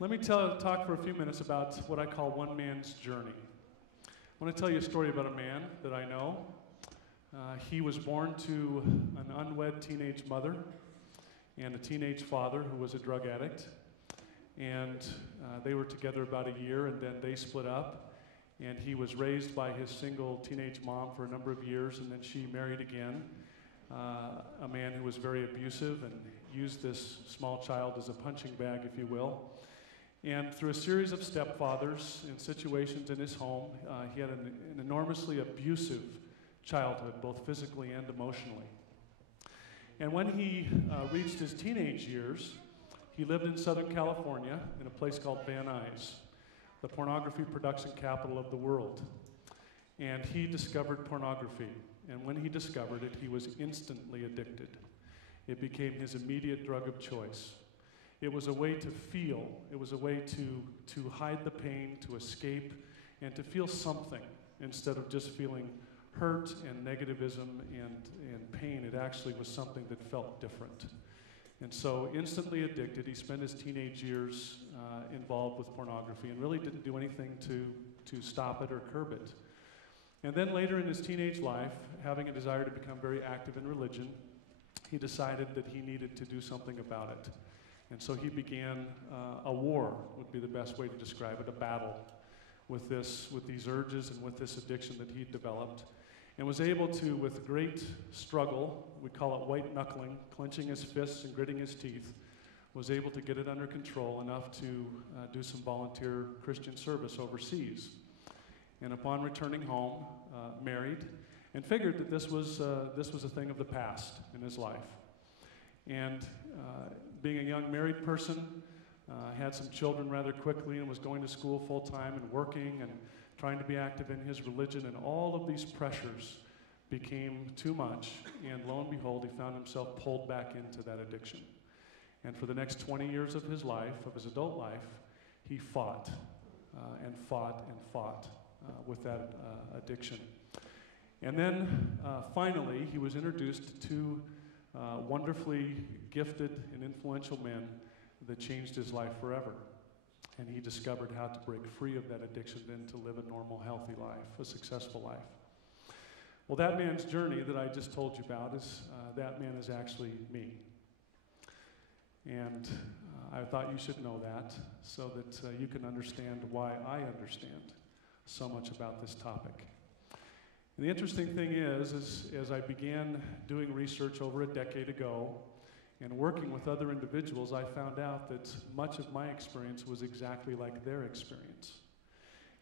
Let me talk for a few minutes about what I call one man's journey. I want to tell you a story about a man that I know. He was born to an unwed teenage mother and a teenage father who was a drug addict. And they were together about a year, and then they split up. And he was raised by his single teenage mom for a number of years, and then she married again. A man who was very abusive and used this small child as a punching bag, if you will. And through a series of stepfathers and situations in his home, he had an enormously abusive childhood, both physically and emotionally. And when he reached his teenage years, he lived in Southern California in a place called Van Nuys, the pornography production capital of the world. And he discovered pornography. And when he discovered it, he was instantly addicted. It became his immediate drug of choice. It was a way to feel. It was a way to hide the pain, to escape, and to feel something instead of just feeling hurt and negativism and pain. It actually was something that felt different. And so, instantly addicted, he spent his teenage years involved with pornography and really didn't do anything to stop it or curb it. And then later in his teenage life, having a desire to become very active in religion, he decided that he needed to do something about it. And so he began a war, would be the best way to describe it, a battle with these urges and with this addiction that he'd developed, and was able to, with great struggle, we call it white knuckling, clenching his fists and gritting his teeth, was able to get it under control enough to do some volunteer Christian service overseas. And upon returning home, married, and figured that this was a thing of the past in his life. And being a young married person, had some children rather quickly and was going to school full-time and working and trying to be active in his religion, and all of these pressures became too much, and lo and behold, he found himself pulled back into that addiction. And for the next 20 years of his life, of his adult life, he fought and fought and fought with that addiction. And then finally, he was introduced to wonderfully gifted and influential men that changed his life forever. And he discovered how to break free of that addiction and to live a normal, healthy life, a successful life. Well, that man's journey that I just told you about that man is actually me. And I thought you should know that so that you can understand why I understand so much about this topic. And the interesting thing is as I began doing research over a decade ago and working with other individuals, I found out that much of my experience was exactly like their experience,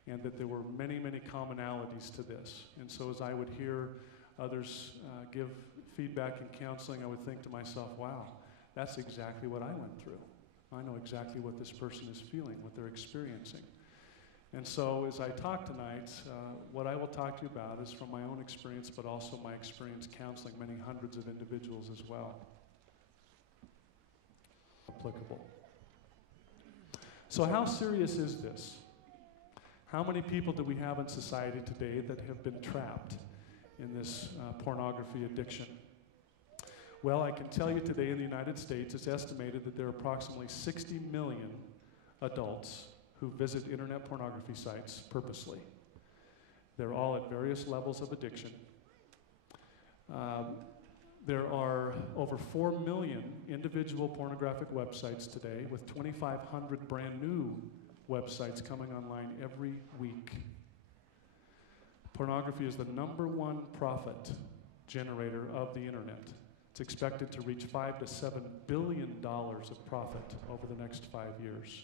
and that there were many, many commonalities to this. And so as I would hear others give feedback and counseling, I would think to myself, wow, that's exactly what I went through. I know exactly what this person is feeling, what they're experiencing. And so as I talk tonight, what I will talk to you about is from my own experience, but also my experience counseling many hundreds of individuals as well. Applicable. So how serious is this? How many people do we have in society today that have been trapped in this pornography addiction? Well, I can tell you today in the United States, it's estimated that there are approximately 60 million adults who visit internet pornography sites purposely. They're all at various levels of addiction. There are over 4 million individual pornographic websites today, with 2,500 brand new websites coming online every week. Pornography is the #1 profit generator of the internet. It's expected to reach $5 to $7 billion of profit over the next 5 years.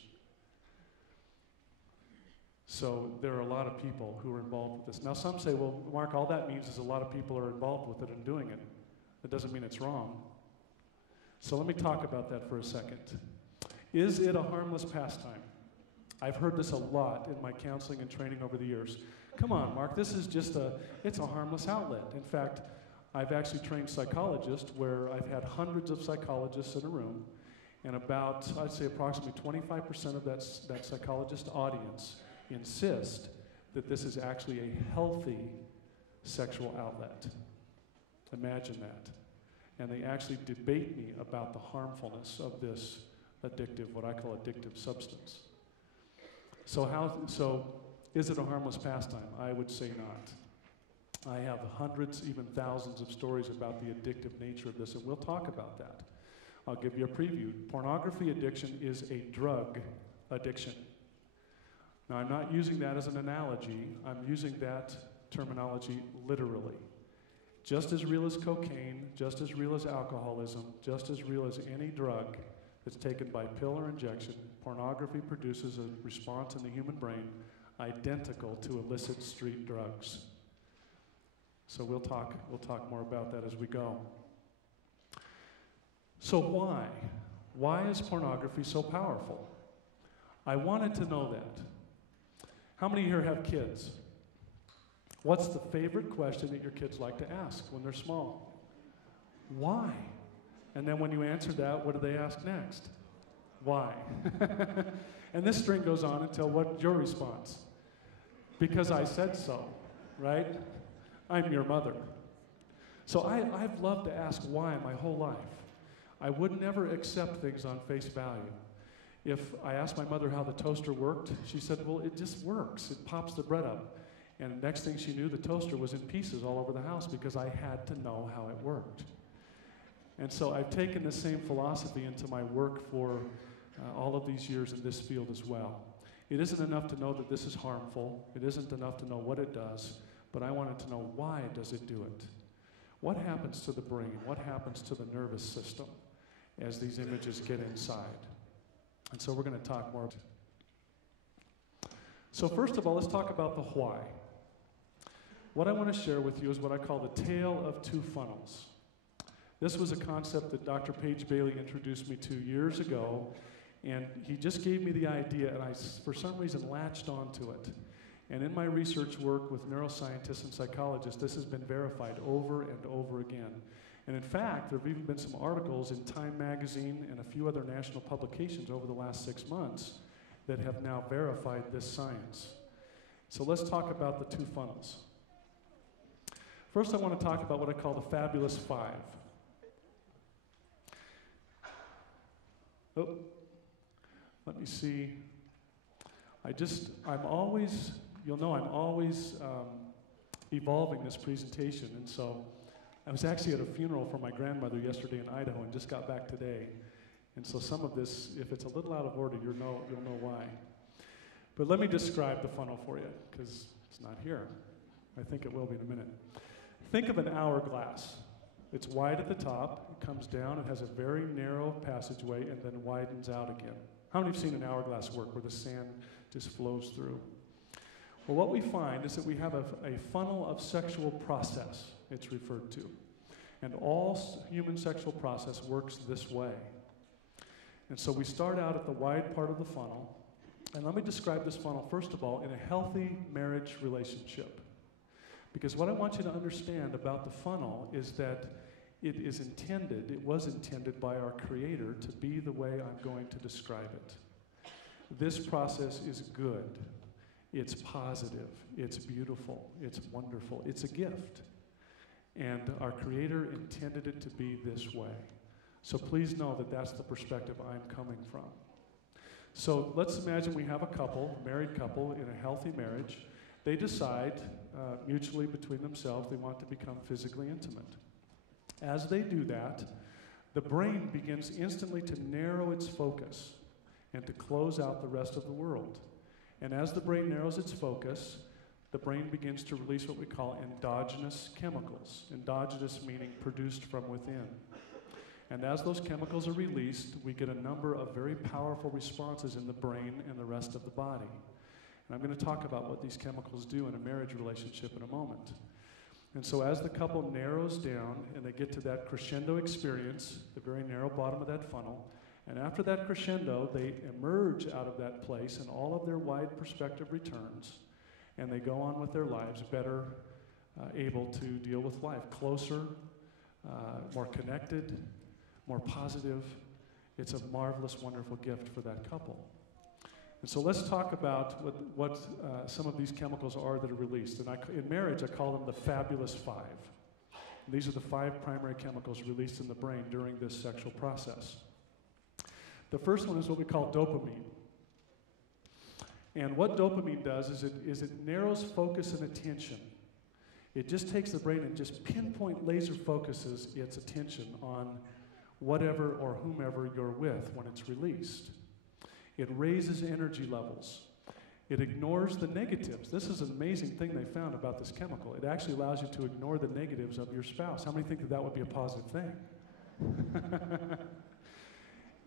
So there are a lot of people who are involved with this. Now some say, well, Mark, all that means is a lot of people are involved with it and doing it. That doesn't mean it's wrong. So let me talk about that for a second. Is it a harmless pastime? I've heard this a lot in my counseling and training over the years. Come on, Mark, this is just it's a harmless outlet. In fact, I've actually trained psychologists where I've had hundreds of psychologists in a room, and about, I'd say approximately 25% of that psychologist audience insist that this is actually a healthy sexual outlet. Imagine that. And they actually debate me about the harmfulness of this addictive, what I call addictive substance. So is it a harmless pastime? I would say not. I have hundreds, even thousands of stories about the addictive nature of this, and we'll talk about that. I'll give you a preview. Pornography addiction is a drug addiction. Now, I'm not using that as an analogy. I'm using that terminology literally. Just as real as cocaine, just as real as alcoholism, just as real as any drug that's taken by pill or injection, pornography produces a response in the human brain identical to illicit street drugs. So we'll talk more about that as we go. So why? Why is pornography so powerful? I wanted to know that. How many here have kids? What's the favorite question that your kids like to ask when they're small? Why? And then when you answer that, what do they ask next? Why? And this string goes on until what's your response? Because I said so, right? I'm your mother. So I've loved to ask why my whole life. I would never accept things on face value. If I asked my mother how the toaster worked, she said, well, it just works. It pops the bread up. And the next thing she knew, the toaster was in pieces all over the house because I had to know how it worked. And so I've taken the same philosophy into my work for all of these years in this field as well. It isn't enough to know that this is harmful. It isn't enough to know what it does, but I wanted to know why does it do it? What happens to the brain? What happens to the nervous system as these images get inside? And so we're going to talk more. So first of all, let's talk about the why. What I want to share with you is what I call the tale of two funnels. This was a concept that Dr. Paige Bailey introduced me to years ago, and he just gave me the idea, and I, for some reason, latched onto it. And in my research work with neuroscientists and psychologists, this has been verified over and over again. And in fact, there have even been some articles in Time magazine and a few other national publications over the last 6 months that have now verified this science. So let's talk about the two funnels. First, I want to talk about what I call the fabulous five. Oh, let me see. I'm always, you'll know I'm always evolving this presentation, and so I was actually at a funeral for my grandmother yesterday in Idaho and just got back today. And so some of this, if it's a little out of order, you'll know why. But let me describe the funnel for you, because it's not here. I think it will be in a minute. Think of an hourglass. It's wide at the top, it comes down, it has a very narrow passageway, and then widens out again. How many have seen an hourglass work where the sand just flows through? Well, what we find is that we have a funnel of sexual process, it's referred to. And all human sexual process works this way. And so we start out at the wide part of the funnel. And let me describe this funnel, first of all, in a healthy marriage relationship. Because what I want you to understand about the funnel is that it was intended by our Creator to be the way I'm going to describe it. This process is good. It's positive. It's beautiful. It's wonderful. It's a gift. And our Creator intended it to be this way. So please know that that's the perspective I'm coming from. So let's imagine we have a couple, a married couple in a healthy marriage. They decide mutually between themselves they want to become physically intimate. As they do that, the brain begins instantly to narrow its focus and to close out the rest of the world. And as the brain narrows its focus, the brain begins to release what we call endogenous chemicals. Endogenous meaning produced from within. And as those chemicals are released, we get a number of very powerful responses in the brain and the rest of the body. And I'm going to talk about what these chemicals do in a marriage relationship in a moment. And so as the couple narrows down and they get to that crescendo experience, the very narrow bottom of that funnel, and after that crescendo, they emerge out of that place and all of their wide perspective returns, and they go on with their lives better able to deal with life, closer, more connected, more positive. It's a marvelous, wonderful gift for that couple. And so let's talk about what some of these chemicals are that are released. And in marriage, I call them the fabulous five. And these are the 5 primary chemicals released in the brain during this sexual process. The first one is what we call dopamine. And what dopamine does is it narrows focus and attention. It just takes the brain and just pinpoint laser focuses its attention on whatever or whomever you're with when it's released. It raises energy levels. It ignores the negatives. This is an amazing thing they found about this chemical. It actually allows you to ignore the negatives of your spouse. How many think that that would be a positive thing?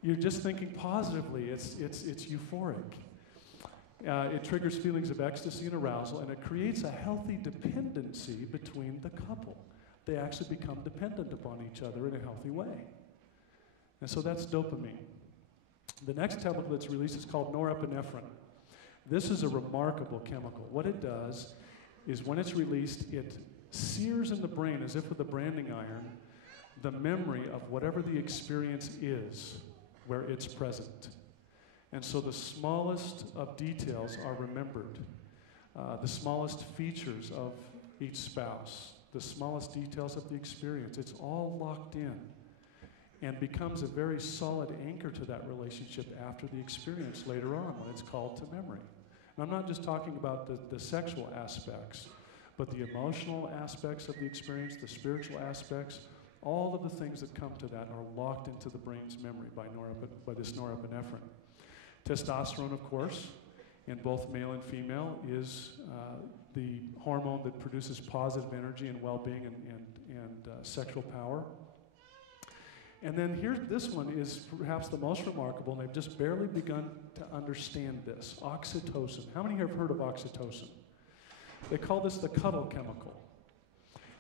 You're just thinking positively. It's euphoric. It triggers feelings of ecstasy and arousal, and it creates a healthy dependency between the couple. They actually become dependent upon each other in a healthy way. And so that's dopamine. The next chemical that's released is called norepinephrine. This is a remarkable chemical. What it does is when it's released, it sears in the brain as if with a branding iron the memory of whatever the experience is where it's present. And so the smallest of details are remembered. The smallest features of each spouse, the smallest details of the experience, it's all locked in and becomes a very solid anchor to that relationship after the experience later on when it's called to memory. And I'm not just talking about the sexual aspects, but the emotional aspects of the experience, the spiritual aspects, all of the things that come to that are locked into the brain's memory by this norepinephrine. Testosterone, of course, in both male and female, is the hormone that produces positive energy and well-being and sexual power. And then this one is perhaps the most remarkable, and they've just barely begun to understand this. Oxytocin. How many here have heard of oxytocin? They call this the cuddle chemical.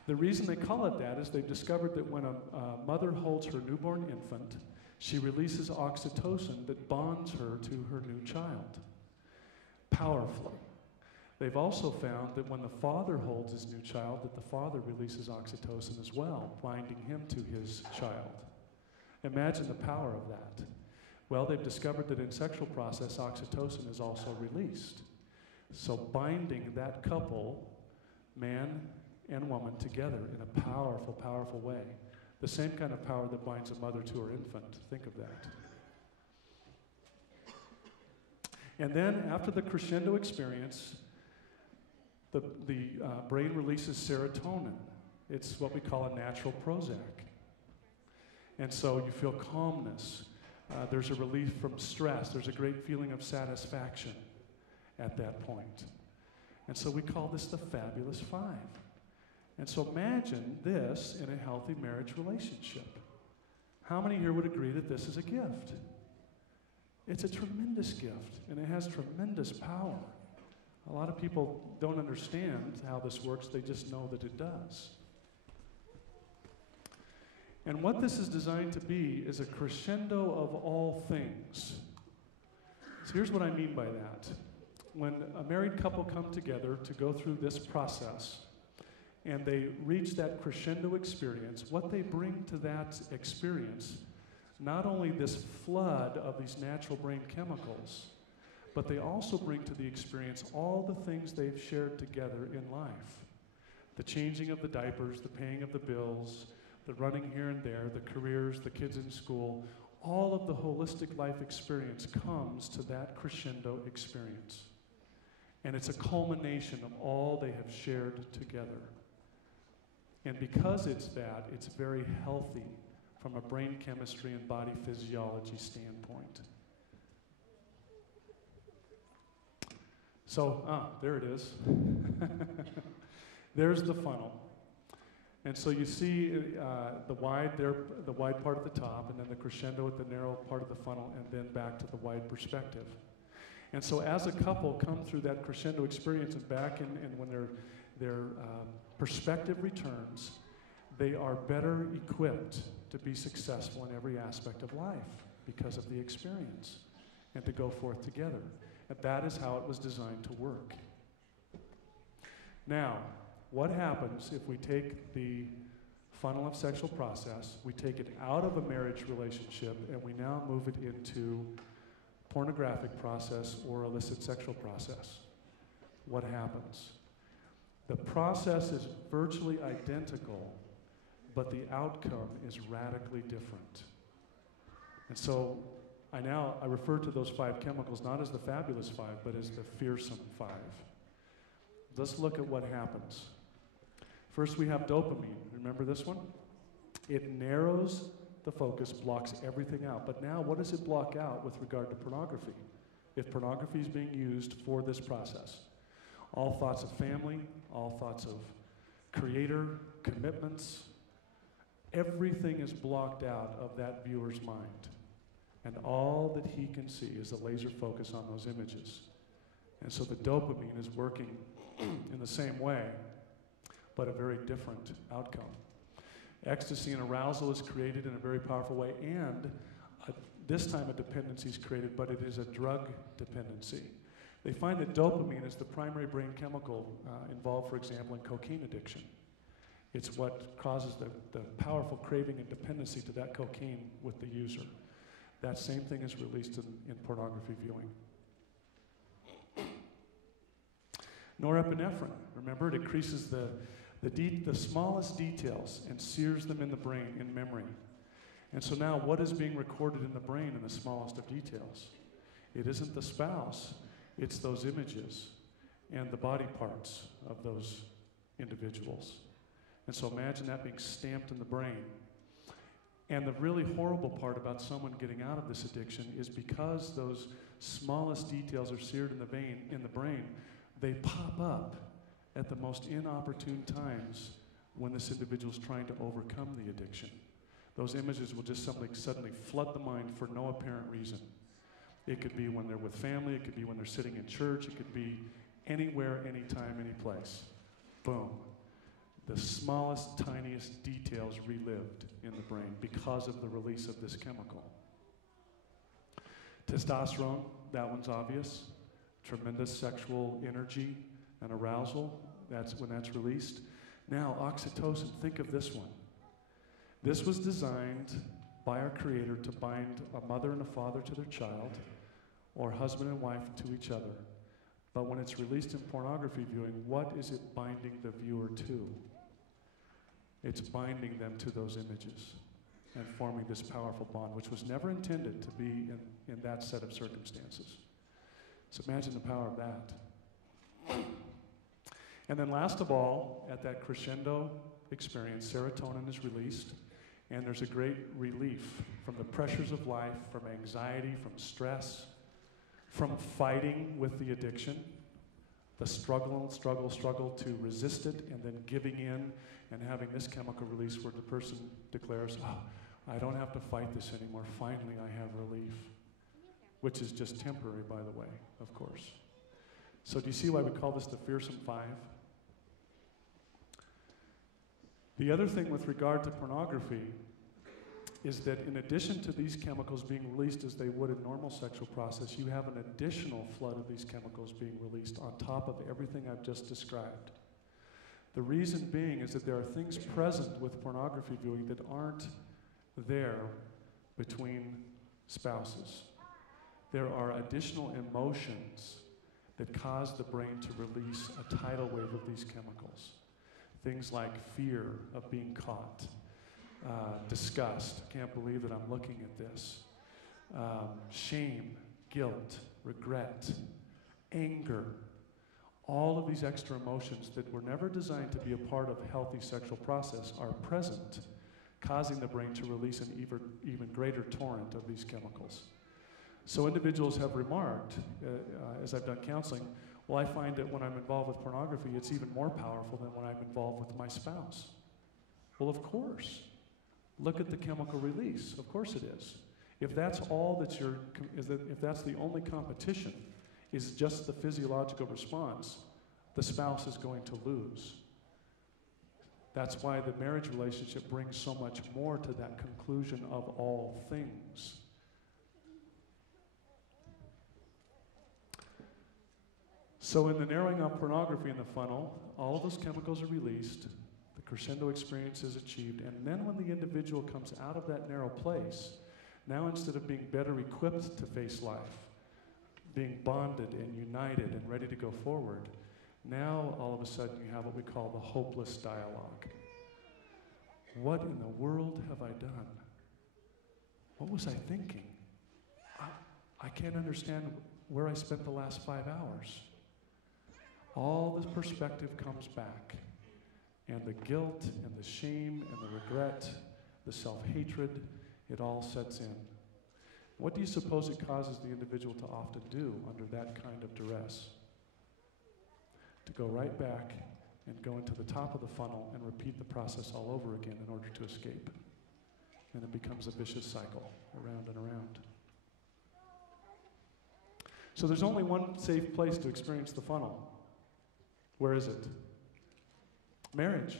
The reason they call it that is they've discovered that when a mother holds her newborn infant, she releases oxytocin that bonds her to her new child powerfully. They've also found that when the father holds his new child, that the father releases oxytocin as well, binding him to his child. Imagine the power of that. Well, they've discovered that in sexual process, oxytocin is also released. So binding that couple, man and woman, together in a powerful, powerful way. The same kind of power that binds a mother to her infant. Think of that. And then after the crescendo experience, the brain releases serotonin. It's what we call a natural Prozac. And so you feel calmness. There's a relief from stress. There's a great feeling of satisfaction at that point. And so we call this the Fabulous Five. And so imagine this in a healthy marriage relationship. How many here would agree that this is a gift? It's a tremendous gift, and it has tremendous power. A lot of people don't understand how this works. They just know that it does. And what this is designed to be is a crescendo of all things. So here's what I mean by that. When a married couple come together to go through this process, and they reach that crescendo experience, what they bring to that experience, not only this flood of these natural brain chemicals, but they also bring to the experience all the things they've shared together in life. The changing of the diapers, the paying of the bills, the running here and there, the careers, the kids in school, all of the holistic life experience comes to that crescendo experience. And it's a culmination of all they have shared together. And because it's that, it's very healthy from a brain chemistry and body physiology standpoint. So, there it is. There's the funnel. And so you see the wide part at the top, and then the crescendo at the narrow part of the funnel, and then back to the wide perspective. And so as a couple come through that crescendo experience and back, and when their perspective returns, they are better equipped to be successful in every aspect of life because of the experience and to go forth together. And that is how it was designed to work. Now, what happens if we take the funnel of sexual process, we take it out of a marriage relationship, and we now move it into pornographic process or illicit sexual process? What happens? The process is virtually identical, but the outcome is radically different. And so I refer to those 5 chemicals not as the fabulous 5, but as the fearsome 5. Let's look at what happens. First, we have dopamine. Remember this one? It narrows the focus, blocks everything out. But now, what does it block out with regard to pornography? If pornography is being used for this process, all thoughts of family, all thoughts of creator, commitments, everything is blocked out of that viewer's mind. And all that he can see is a laser focus on those images. And so the dopamine is working in the same way, but a very different outcome. Ecstasy and arousal is created in a very powerful way, and this time a dependency is created, but it is a drug dependency. They find that dopamine is the primary brain chemical involved, for example, in cocaine addiction. It's what causes the powerful craving and dependency to that cocaine with the user. That same thing is released in pornography viewing. Norepinephrine, remember, it increases the smallest details and sears them in the brain, in memory. And so now, what is being recorded in the brain in the smallest of details? It isn't the spouse, it's those images and the body parts of those individuals. And so imagine that being stamped in the brain. And the really horrible part about someone getting out of this addiction is because those smallest details are seared in the brain, they pop up at the most inopportune times when this individual is trying to overcome the addiction. Those images will just suddenly flood the mind for no apparent reason. It could be when they're with family, it could be when they're sitting in church, it could be anywhere, anytime, any place. Boom. The smallest, tiniest details relived in the brain because of the release of this chemical. Testosterone, that one's obvious. Tremendous sexual energy and arousal, that's when that's released. Now, oxytocin, think of this one. This was designed by our Creator to bind a mother and a father to their child, or husband and wife to each other. But when it's released in pornography viewing, what is it binding the viewer to? It's binding them to those images and forming this powerful bond, which was never intended to be in that set of circumstances. So imagine the power of that. And then last of all, at that crescendo experience, serotonin is released, and there's a great relief from the pressures of life, from anxiety, from stress, from fighting with the addiction, the struggle to resist it, and then giving in and having this chemical release where the person declares, oh, I don't have to fight this anymore. Finally, I have relief, which is just temporary, by the way, of course. So do you see why we call this the fearsome 5? The other thing with regard to pornography is that in addition to these chemicals being released as they would in normal sexual process, you have an additional flood of these chemicals being released on top of everything I've just described. The reason being is that there are things present with pornography viewing that aren't there between spouses. There are additional emotions that cause the brain to release a tidal wave of these chemicals. Things like fear of being caught, disgust, can't believe that I'm looking at this, shame, guilt, regret, anger. All of these extra emotions that were never designed to be a part of a healthy sexual process are present, causing the brain to release an even greater torrent of these chemicals. So individuals have remarked, as I've done counseling, well, I find that when I'm involved with pornography, it's even more powerful than when I'm involved with my spouse. Well, of course. Look at the chemical release. Of course it is. If that's all that if that's the only competition, is just the physiological response, the spouse is going to lose. That's why the marriage relationship brings so much more to that conclusion of all things. So in the narrowing of pornography in the funnel, all of those chemicals are released, the crescendo experience is achieved, and then when the individual comes out of that narrow place, now instead of being better equipped to face life, being bonded and united and ready to go forward, now all of a sudden you have what we call the hopeless dialogue. What in the world have I done? What was I thinking? I can't understand where I spent the last 5 hours. All the perspective comes back. And the guilt and the shame and the regret, the self-hatred, it all sets in. What do you suppose it causes the individual to often do under that kind of duress? To go right back and go into the top of the funnel and repeat the process all over again in order to escape. And it becomes a vicious cycle, around and around. So there's only one safe place to experience the funnel. Where is it? Marriage.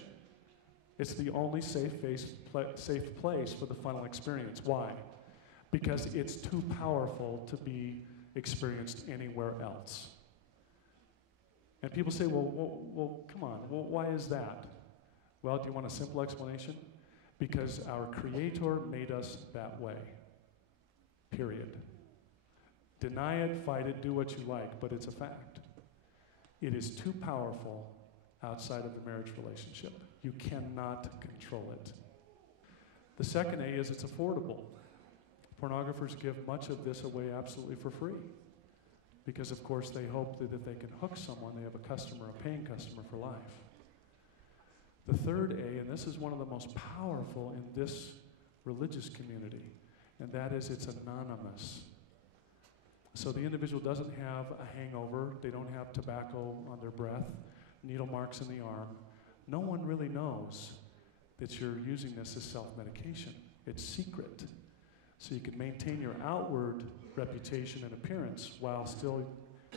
It's the only safe place for the funnel experience. Why? Because it's too powerful to be experienced anywhere else. And people say, well, come on, well, why is that? Well, do you want a simple explanation? Because our Creator made us that way. Period. Deny it, fight it, do what you like, but it's a fact. It is too powerful outside of the marriage relationship. You cannot control it. The second A is it's affordable. Pornographers give much of this away absolutely for free. Because, of course, they hope that if they can hook someone, they have a customer, a paying customer for life. The third A, and this is one of the most powerful in this religious community, and that is it's anonymous. So the individual doesn't have a hangover, they don't have tobacco on their breath, needle marks in the arm. No one really knows that you're using this as self-medication. It's secret. So you can maintain your outward reputation and appearance while still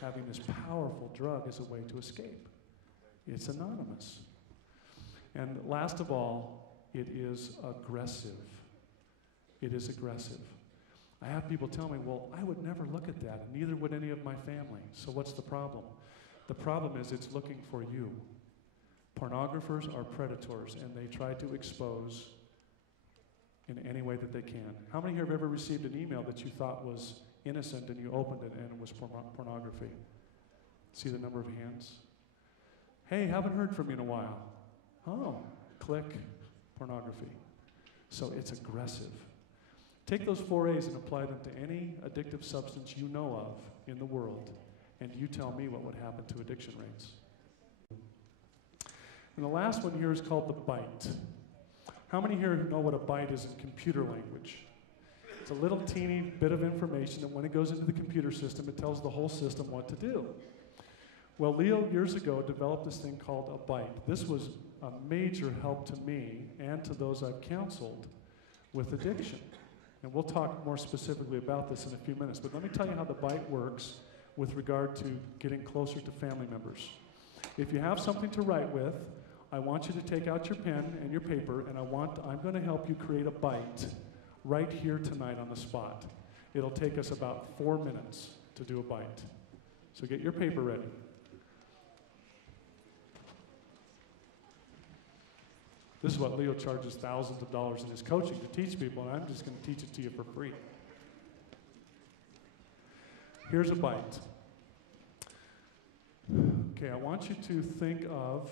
having this powerful drug as a way to escape. It's anonymous. And last of all, it is aggressive. It is aggressive. I have people tell me, well, I would never look at that, neither would any of my family. So what's the problem? The problem is it's looking for you. Pornographers are predators, and they try to expose in any way that they can. How many here have ever received an email that you thought was innocent and you opened it and it was pornography? See the number of hands? Hey, haven't heard from you in a while. Oh, click, pornography. So it's aggressive. Take those 4 A's and apply them to any addictive substance you know of in the world, and you tell me what would happen to addiction rates. And the last one here is called the bite. How many here know what a bite is in computer language? It's a little teeny bit of information that when it goes into the computer system, it tells the whole system what to do. Well, Leo years ago developed this thing called a bite. This was a major help to me and to those I've counseled with addiction. And we'll talk more specifically about this in a few minutes, but let me tell you how the bite works with regard to getting closer to family members. If you have something to write with, I want you to take out your pen and your paper, and I'm going to help you create a bite right here tonight on the spot. It'll take us about 4 minutes to do a bite. So get your paper ready. This is what Leo charges thousands of dollars in his coaching to teach people, and I'm just going to teach it to you for free. Here's a bite. Okay, I want you to think of,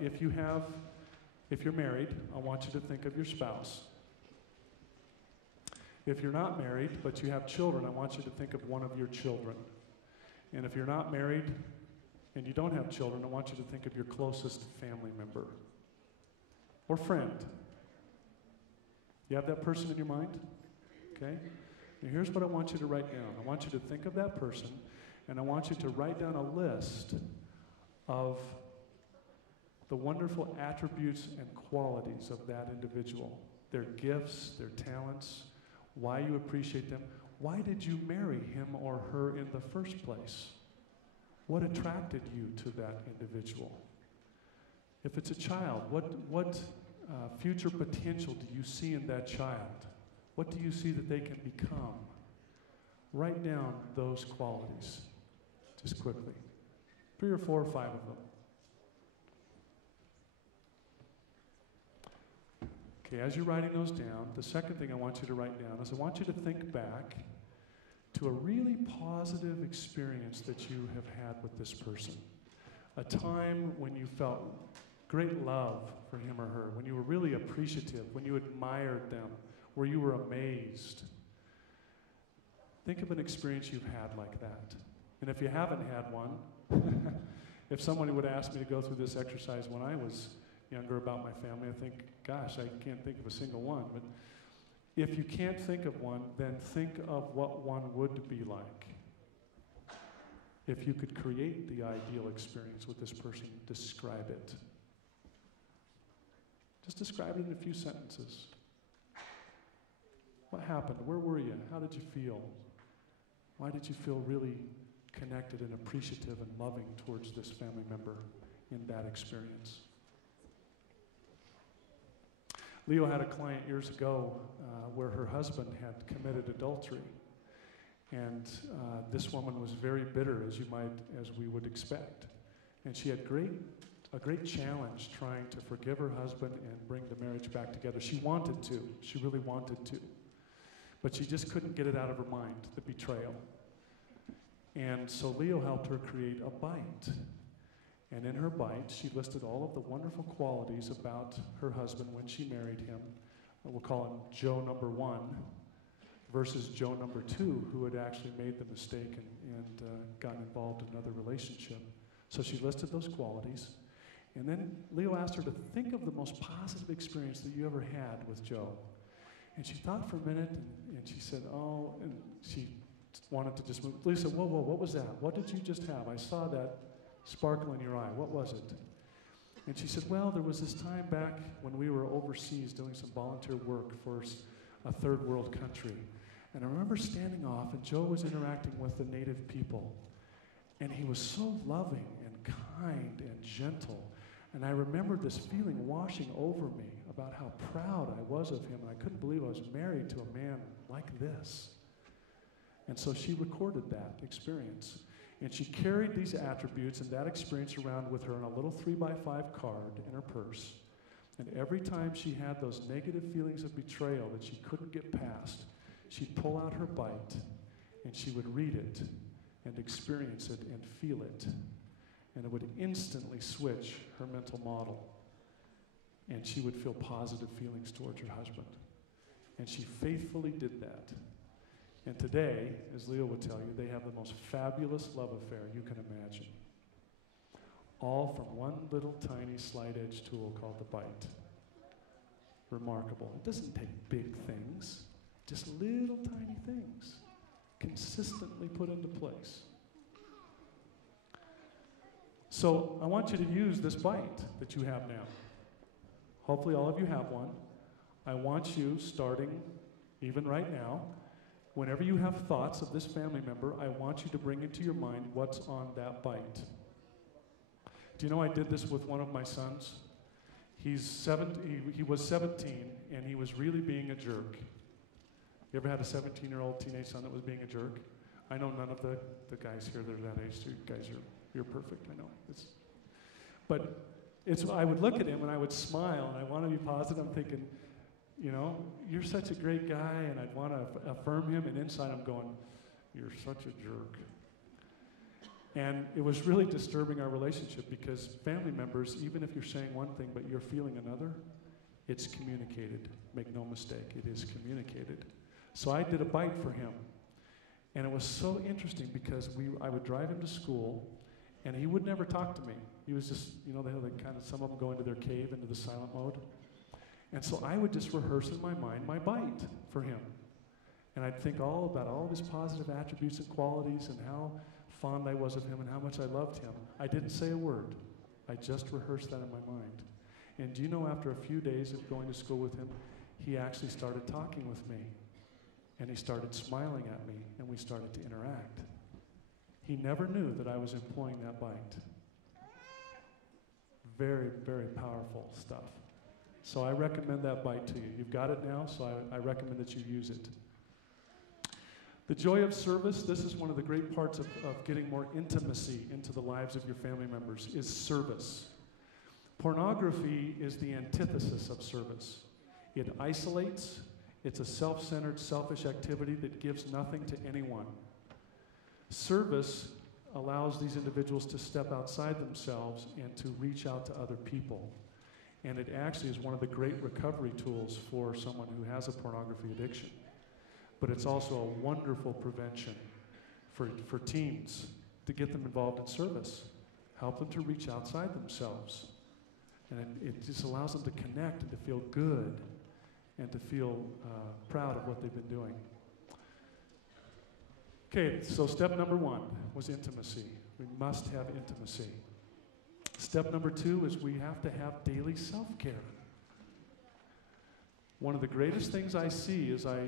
if you're married, I want you to think of your spouse. If you're not married, but you have children, I want you to think of one of your children. And if you're not married and you don't have children, I want you to think of your closest family member or friend. You have that person in your mind? Okay? Now here's what I want you to write down. I want you to think of that person, and I want you to write down a list of the wonderful attributes and qualities of that individual. Their gifts, their talents, why you appreciate them. Why did you marry him or her in the first place? What attracted you to that individual? If it's a child, what future potential do you see in that child? What do you see that they can become? Write down those qualities, just quickly. 3 or 4 or 5 of them. Okay, as you're writing those down, the second thing I want you to write down is I want you to think back to a really positive experience that you have had with this person. A time when you felt great love for him or her, when you were really appreciative, when you admired them, where you were amazed. Think of an experience you've had like that. And if you haven't had one, if somebody would ask me to go through this exercise when I was younger about my family, I think, gosh, I can't think of a single one. But if you can't think of one, then think of what one would be like. If you could create the ideal experience with this person, describe it. Just describe it in a few sentences. What happened? Where were you? How did you feel? Why did you feel really connected and appreciative and loving towards this family member in that experience? Leo had a client years ago where her husband had committed adultery. And this woman was very bitter, as we would expect. And she had a great challenge trying to forgive her husband and bring the marriage back together. She wanted to. She really wanted to. But she just couldn't get it out of her mind, the betrayal. And so Leo helped her create a bite. And in her bite, she listed all of the wonderful qualities about her husband when she married him. We'll call him Joe number 1 versus Joe number 2, who had actually made the mistake and gotten involved in another relationship. So she listed those qualities. And then Leo asked her to think of the most positive experience that you ever had with Joe. And she thought for a minute, and she said, oh, and she wanted to just move. Leo said, whoa, what was that? What did you just have? I saw that sparkle in your eye. What was it? And she said, well, there was this time back when we were overseas doing some volunteer work for a third world country. And I remember standing off, and Joe was interacting with the native people. And he was so loving and kind and gentle. And I remembered this feeling washing over me about how proud I was of him. And I couldn't believe I was married to a man like this. And so she recorded that experience. And she carried these attributes and that experience around with her in a little 3x5 card in her purse. And every time she had those negative feelings of betrayal that she couldn't get past, she'd pull out her bite and she would read it and experience it and feel it. And it would instantly switch her mental model. And she would feel positive feelings towards her husband. And she faithfully did that. And today, as Leo would tell you, they have the most fabulous love affair you can imagine. All from one little tiny slide edge tool called the bite. Remarkable. It doesn't take big things, just little tiny things, consistently put into place. So I want you to use this bite that you have now. Hopefully all of you have one. I want you, starting even right now, whenever you have thoughts of this family member, I want you to bring into your mind what's on that bite. Do you know I did this with one of my sons? He was 17, and he was really being a jerk. You ever had a 17-year-old teenage son that was being a jerk? I know none of the guys here that are that age. You guys you're perfect, I know. I would look at him and I would smile, and I want to be positive. I'm thinking, you know, you're such a great guy, and I'd want to affirm him, and inside I'm going, you're such a jerk. And it was really disturbing our relationship, because family members, even if you're saying one thing but you're feeling another, it's communicated. Make no mistake, it is communicated. So I did a bite for him. And it was so interesting because I would drive him to school, and he would never talk to me. He was just, you know, some of them go into their cave, into the silent mode. And so I would just rehearse in my mind my bite for him. And I'd think all about all of his positive attributes and qualities and how fond I was of him and how much I loved him. I didn't say a word. I just rehearsed that in my mind. And do you know, after a few days of going to school with him, he actually started talking with me. And he started smiling at me, and we started to interact. He never knew that I was employing that bite. Very, very powerful stuff. So I recommend that bite to you. You've got it now, so I recommend that you use it. The joy of service, this is one of the great parts of getting more intimacy into the lives of your family members, is service. Pornography is the antithesis of service. It isolates. It's a self-centered, selfish activity that gives nothing to anyone. Service allows these individuals to step outside themselves and to reach out to other people. And it actually is one of the great recovery tools for someone who has a pornography addiction. but it's also a wonderful prevention for teens to get them involved in service, help them to reach outside themselves. And it just allows them to connect and to feel good and to feel proud of what they've been doing. Okay, so step number 1 was intimacy. We must have intimacy. Step number 2 is we have to have daily self-care. One of the greatest things I see as I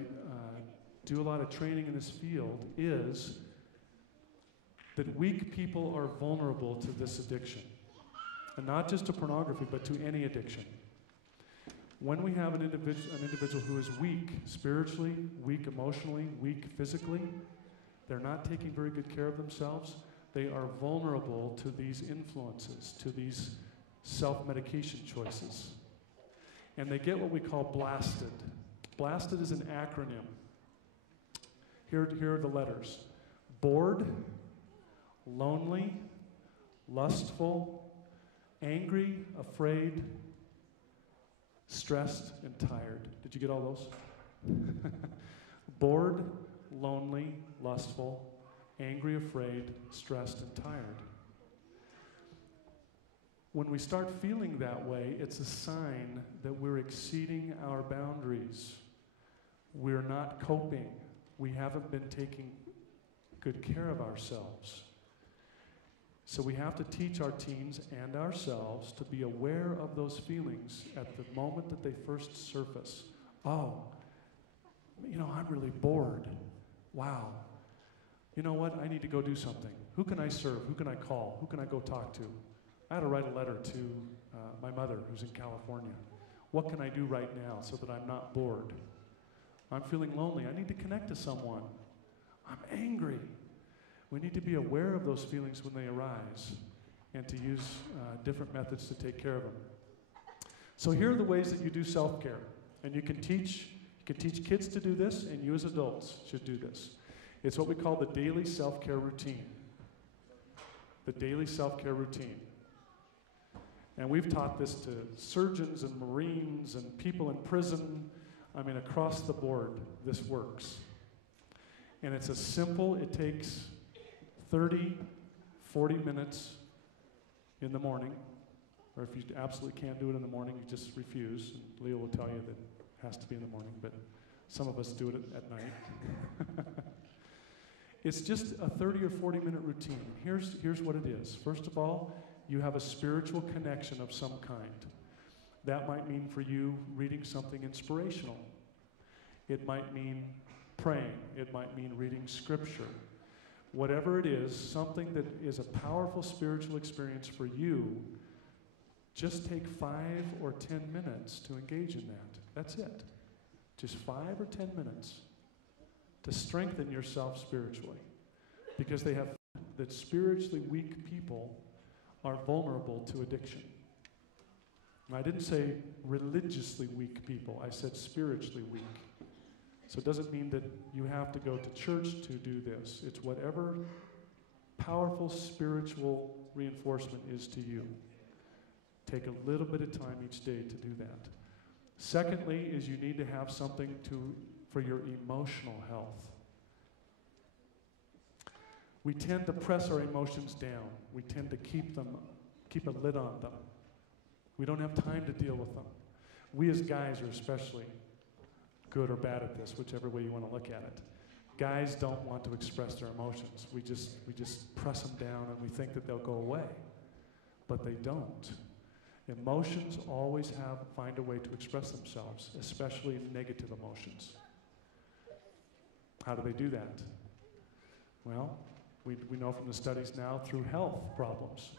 do a lot of training in this field is that weak people are vulnerable to this addiction. And not just to pornography, but to any addiction. When we have an individual who is weak spiritually, weak emotionally, weak physically, they're not taking very good care of themselves, they are vulnerable to these influences, to these self-medication choices. And they get what we call blasted. Blasted is an acronym. Here are the letters. Bored, lonely, lustful, angry, afraid, stressed, and tired. Did you get all those? Bored, lonely, lustful, angry, afraid, stressed, and tired. When we start feeling that way, it's a sign that we're exceeding our boundaries. We're not coping. We haven't been taking good care of ourselves. So we have to teach our teens and ourselves to be aware of those feelings at the moment that they first surface. Oh, I'm really bored. Wow. You know what? I need to go do something. Who can I serve? Who can I call? Who can I go talk to? I had to write a letter to my mother, who's in California. What can I do right now so that I'm not bored? I'm feeling lonely. I need to connect to someone. I'm angry. We need to be aware of those feelings when they arise and to use different methods to take care of them. So here are the ways that you do self-care. And you can teach kids to do this, and you as adults should do this. It's what we call the daily self-care routine. The daily self-care routine. And we've taught this to surgeons and Marines and people in prison. I mean, across the board, this works. And it's it takes 30, 40 minutes in the morning, or if you absolutely can't do it in the morning, you just refuse. And Leo will tell you that it has to be in the morning, but some of us do it at night. It's just a 30 or 40 minute routine. Here's what it is. First of all, you have a spiritual connection of some kind. That might mean for you reading something inspirational. It might mean praying. It might mean reading scripture. Whatever it is, something that is a powerful spiritual experience for you, just take 5 or 10 minutes to engage in that. That's it. Just 5 or 10 minutes to strengthen yourself spiritually. Because they have that spiritually weak people are vulnerable to addiction. And I didn't say religiously weak people. I said spiritually weak. So it doesn't mean that you have to go to church to do this. It's whatever powerful spiritual reinforcement is to you. Take a little bit of time each day to do that. Secondly is you need to have something for your emotional health. We tend to press our emotions down. We tend to keep a lid on them. We don't have time to deal with them. We as guys are especially good or bad at this, whichever way you want to look at it. Guys don't want to express their emotions. We just press them down and we think that they'll go away. But they don't. Emotions always find a way to express themselves, especially negative emotions. How do they do that? Well, we know from the studies now through health problems.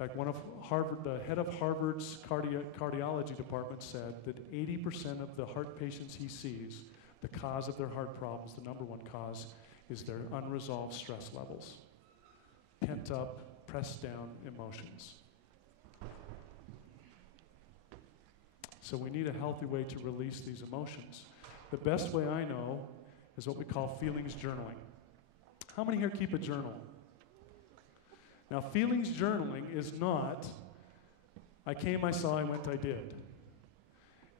In fact, the head of Harvard's cardiology department said that 80% of the heart patients he sees, the cause of their heart problems, the number one cause, is their unresolved stress levels. Pent up, pressed down emotions. So we need a healthy way to release these emotions. The best way I know is what we call feelings journaling. How many here keep a journal? Now, feelings journaling is not, I came, I saw, I went, I did.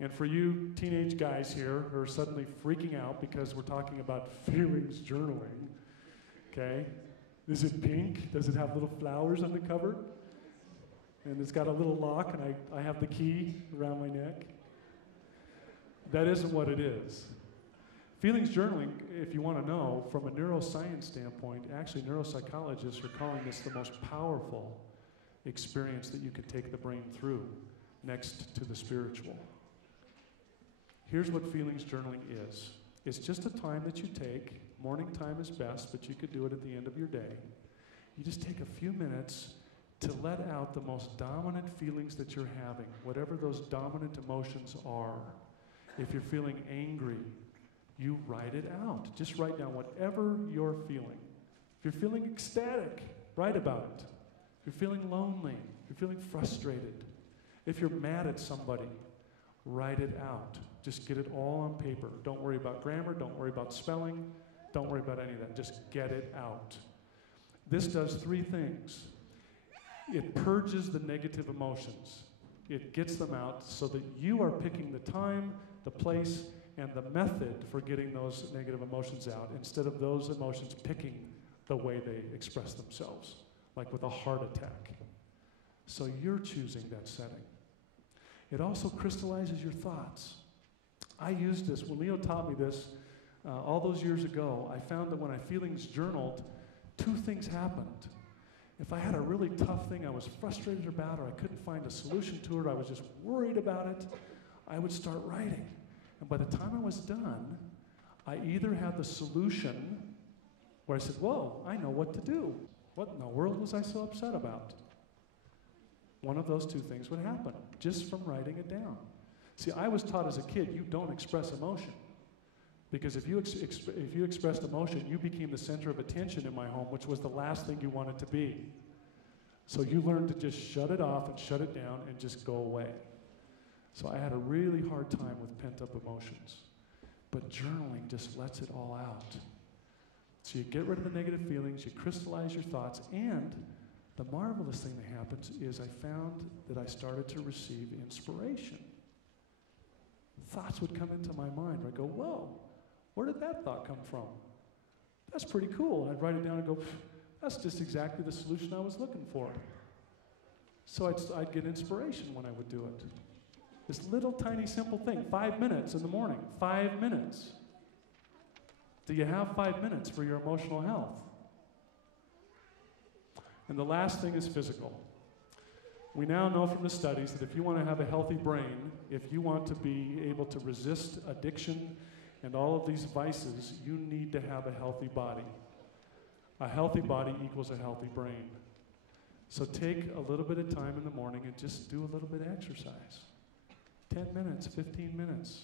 And for you teenage guys here who are suddenly freaking out because we're talking about feelings journaling, okay? Is it pink? Does it have little flowers on the cover? And it's got a little lock, and I have the key around my neck? That isn't what it is. Feelings journaling, if you want to know, from a neuroscience standpoint, actually neuropsychologists are calling this the most powerful experience that you can take the brain through, next to the spiritual. Here's what feelings journaling is. It's just a time that you take. Morning time is best, but you could do it at the end of your day. You just take a few minutes to let out the most dominant feelings that you're having, whatever those dominant emotions are. If you're feeling angry, you write it out. Just write down whatever you're feeling. If you're feeling ecstatic, write about it. If you're feeling lonely, if you're feeling frustrated, if you're mad at somebody, write it out. Just get it all on paper. Don't worry about grammar, don't worry about spelling, don't worry about any of that. Just get it out. This does three things. It purges the negative emotions. It gets them out so that you are picking the time, the place, and the method for getting those negative emotions out instead of those emotions picking the way they express themselves, like with a heart attack. So you're choosing that setting. It also crystallizes your thoughts. I used this, when Leo taught me this all those years ago, I found that when I feelings journaled, two things happened. If I had a really tough thing I was frustrated about or I couldn't find a solution to it, or I was just worried about it, I would start writing. And by the time I was done, I either had the solution where I said, whoa, I know what to do. What in the world was I so upset about? One of those two things would happen just from writing it down. See, I was taught as a kid, you don't express emotion. Because if you expressed emotion, you became the center of attention in my home, which was the last thing you wanted to be. So you learned to just shut it off and shut it down and just go away. So I had a really hard time with pent-up emotions. But journaling just lets it all out. So you get rid of the negative feelings, you crystallize your thoughts, and the marvelous thing that happens is I found that I started to receive inspiration. Thoughts would come into my mind where I go, whoa, where did that thought come from? That's pretty cool. And I'd write it down and go, that's just exactly the solution I was looking for. So I'd get inspiration when I would do it. This little tiny simple thing, 5 minutes in the morning, 5 minutes. Do you have 5 minutes for your emotional health? And the last thing is physical. We now know from the studies that if you want to have a healthy brain, if you want to be able to resist addiction and all of these vices, you need to have a healthy body. A healthy body equals a healthy brain. So take a little bit of time in the morning and just do a little bit of exercise. 10 minutes, 15 minutes,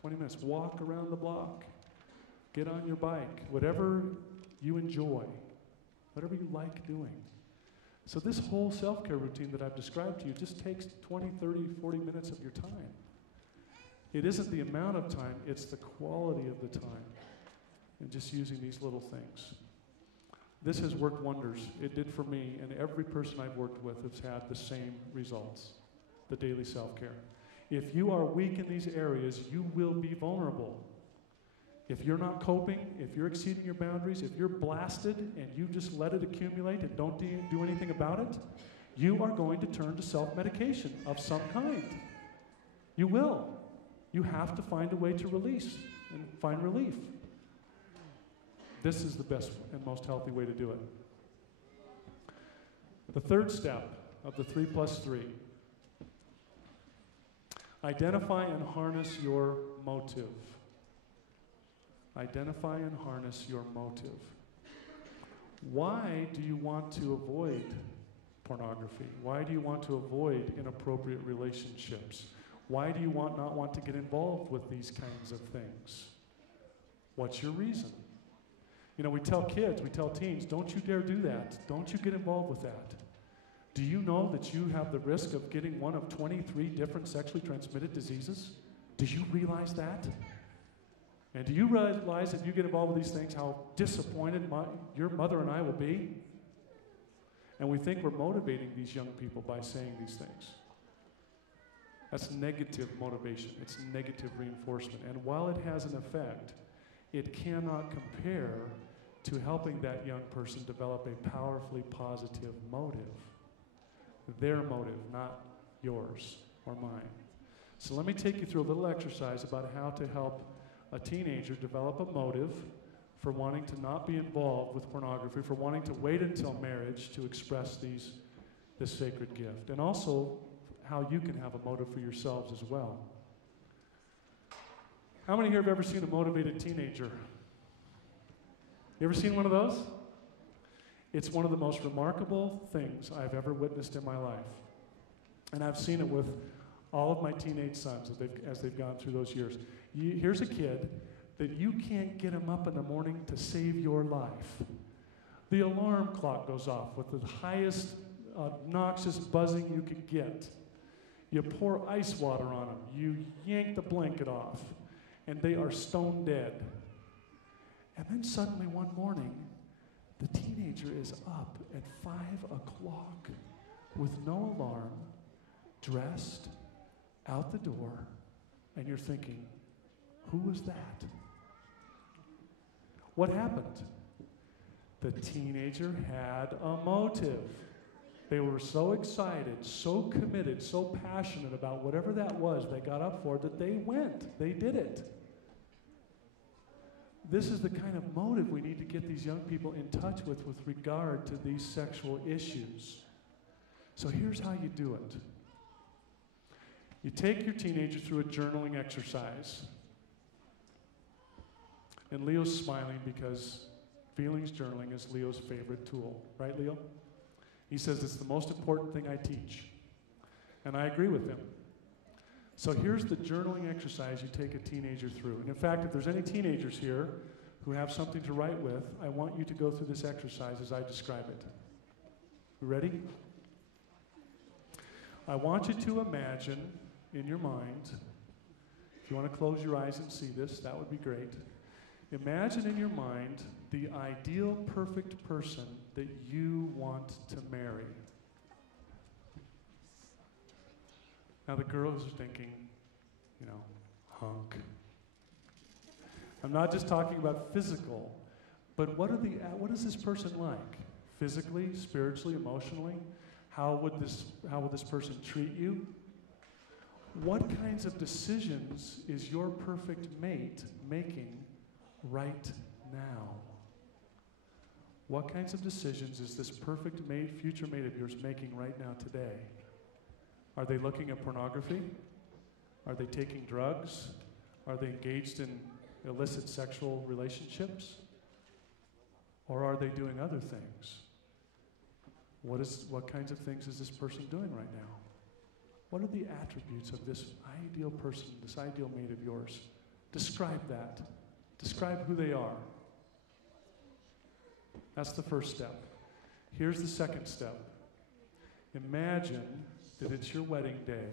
20 minutes. Walk around the block. Get on your bike. Whatever you enjoy. Whatever you like doing. So this whole self-care routine that I've described to you just takes 20, 30, 40 minutes of your time. It isn't the amount of time, it's the quality of the time. And just using these little things. This has worked wonders. It did for me, and every person I've worked with has had the same results. The daily self-care. If you are weak in these areas, you will be vulnerable. If you're not coping, if you're exceeding your boundaries, if you're blasted and you just let it accumulate and don't do anything about it, you are going to turn to self-medication of some kind. You will. You have to find a way to release and find relief. This is the best and most healthy way to do it. The third step of the 3+3. Identify and harness your motive. Identify and harness your motive. Why do you want to avoid pornography? Why do you want to avoid inappropriate relationships? Why do you not want to get involved with these kinds of things? What's your reason? You know, we tell kids, we tell teens, don't you dare do that. Don't you get involved with that. Do you know that you have the risk of getting one of 23 different sexually transmitted diseases? Do you realize that? And do you realize if you get involved with these things, how disappointed your mother and I will be? And we think we're motivating these young people by saying these things. That's negative motivation. It's negative reinforcement. And while it has an effect, it cannot compare to helping that young person develop a powerfully positive motive. Their motive, not yours or mine. So let me take you through a little exercise about how to help a teenager develop a motive for wanting to not be involved with pornography, for wanting to wait until marriage to express this sacred gift, and also how you can have a motive for yourselves as well. How many here have ever seen a motivated teenager? You ever seen one of those? It's one of the most remarkable things I've ever witnessed in my life. And I've seen it with all of my teenage sons as they've gone through those years. Here's a kid that you can't get him up in the morning to save your life. The alarm clock goes off with the highest obnoxious buzzing you could get. You pour ice water on them. You yank the blanket off. And they are stone dead. And then suddenly one morning, the teenager is up at 5 o'clock with no alarm, dressed, out the door, and you're thinking, who was that? What happened? The teenager had a motive. They were so excited, so committed, so passionate about whatever that was they got up for that they went. They did it. This is the kind of motive we need to get these young people in touch with regard to these sexual issues. So here's how you do it. You take your teenager through a journaling exercise. And Leo's smiling because feelings journaling is Leo's favorite tool. Right, Leo? He says it's the most important thing I teach. And I agree with him. So here's the journaling exercise you take a teenager through. And in fact, if there's any teenagers here who have something to write with, I want you to go through this exercise as I describe it. You ready? I want you to imagine in your mind, if you want to close your eyes and see this, that would be great. Imagine in your mind the ideal, perfect person that you want to marry. Now the girls are thinking, hunk. I'm not just talking about physical, but what is this person like? Physically, spiritually, emotionally? How will this person treat you? What kinds of decisions is your perfect mate making right now? What kinds of decisions is this perfect mate, future mate of yours making right now today? Are they looking at pornography? Are they taking drugs? Are they engaged in illicit sexual relationships? Or are they doing other things? What kinds of things is this person doing right now? What are the attributes of this ideal person, this ideal mate of yours? Describe that. Describe who they are. That's the first step. Here's the second step. Imagine that it's your wedding day.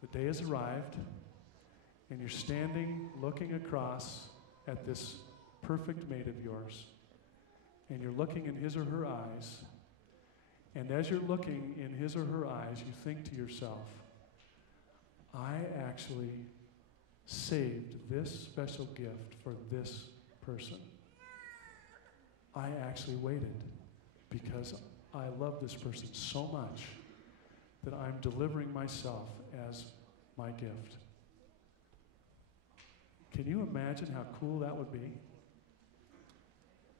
The day has arrived, and you're standing looking across at this perfect mate of yours, and you're looking in his or her eyes, and as you're looking in his or her eyes, you think to yourself, I actually saved this special gift for this person. I actually waited because I love this person so much that I'm delivering myself as my gift. Can you imagine how cool that would be?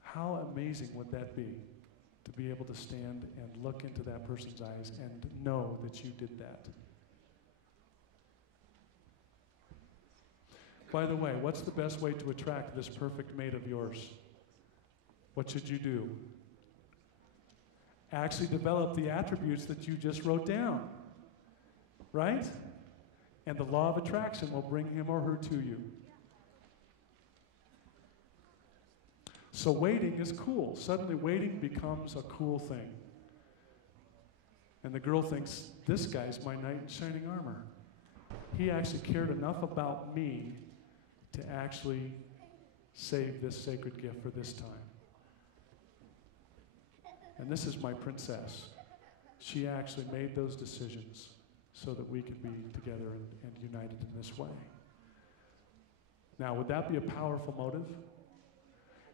How amazing would that be to be able to stand and look into that person's eyes and know that you did that? By the way, what's the best way to attract this perfect mate of yours? What should you do? Actually develop the attributes that you just wrote down, right? And the law of attraction will bring him or her to you. So waiting is cool. Suddenly waiting becomes a cool thing. And the girl thinks, this guy's my knight in shining armor. He actually cared enough about me to actually save this sacred gift for this time. And this is my princess. She actually made those decisions so that we can be together and united in this way. Now, would that be a powerful motive?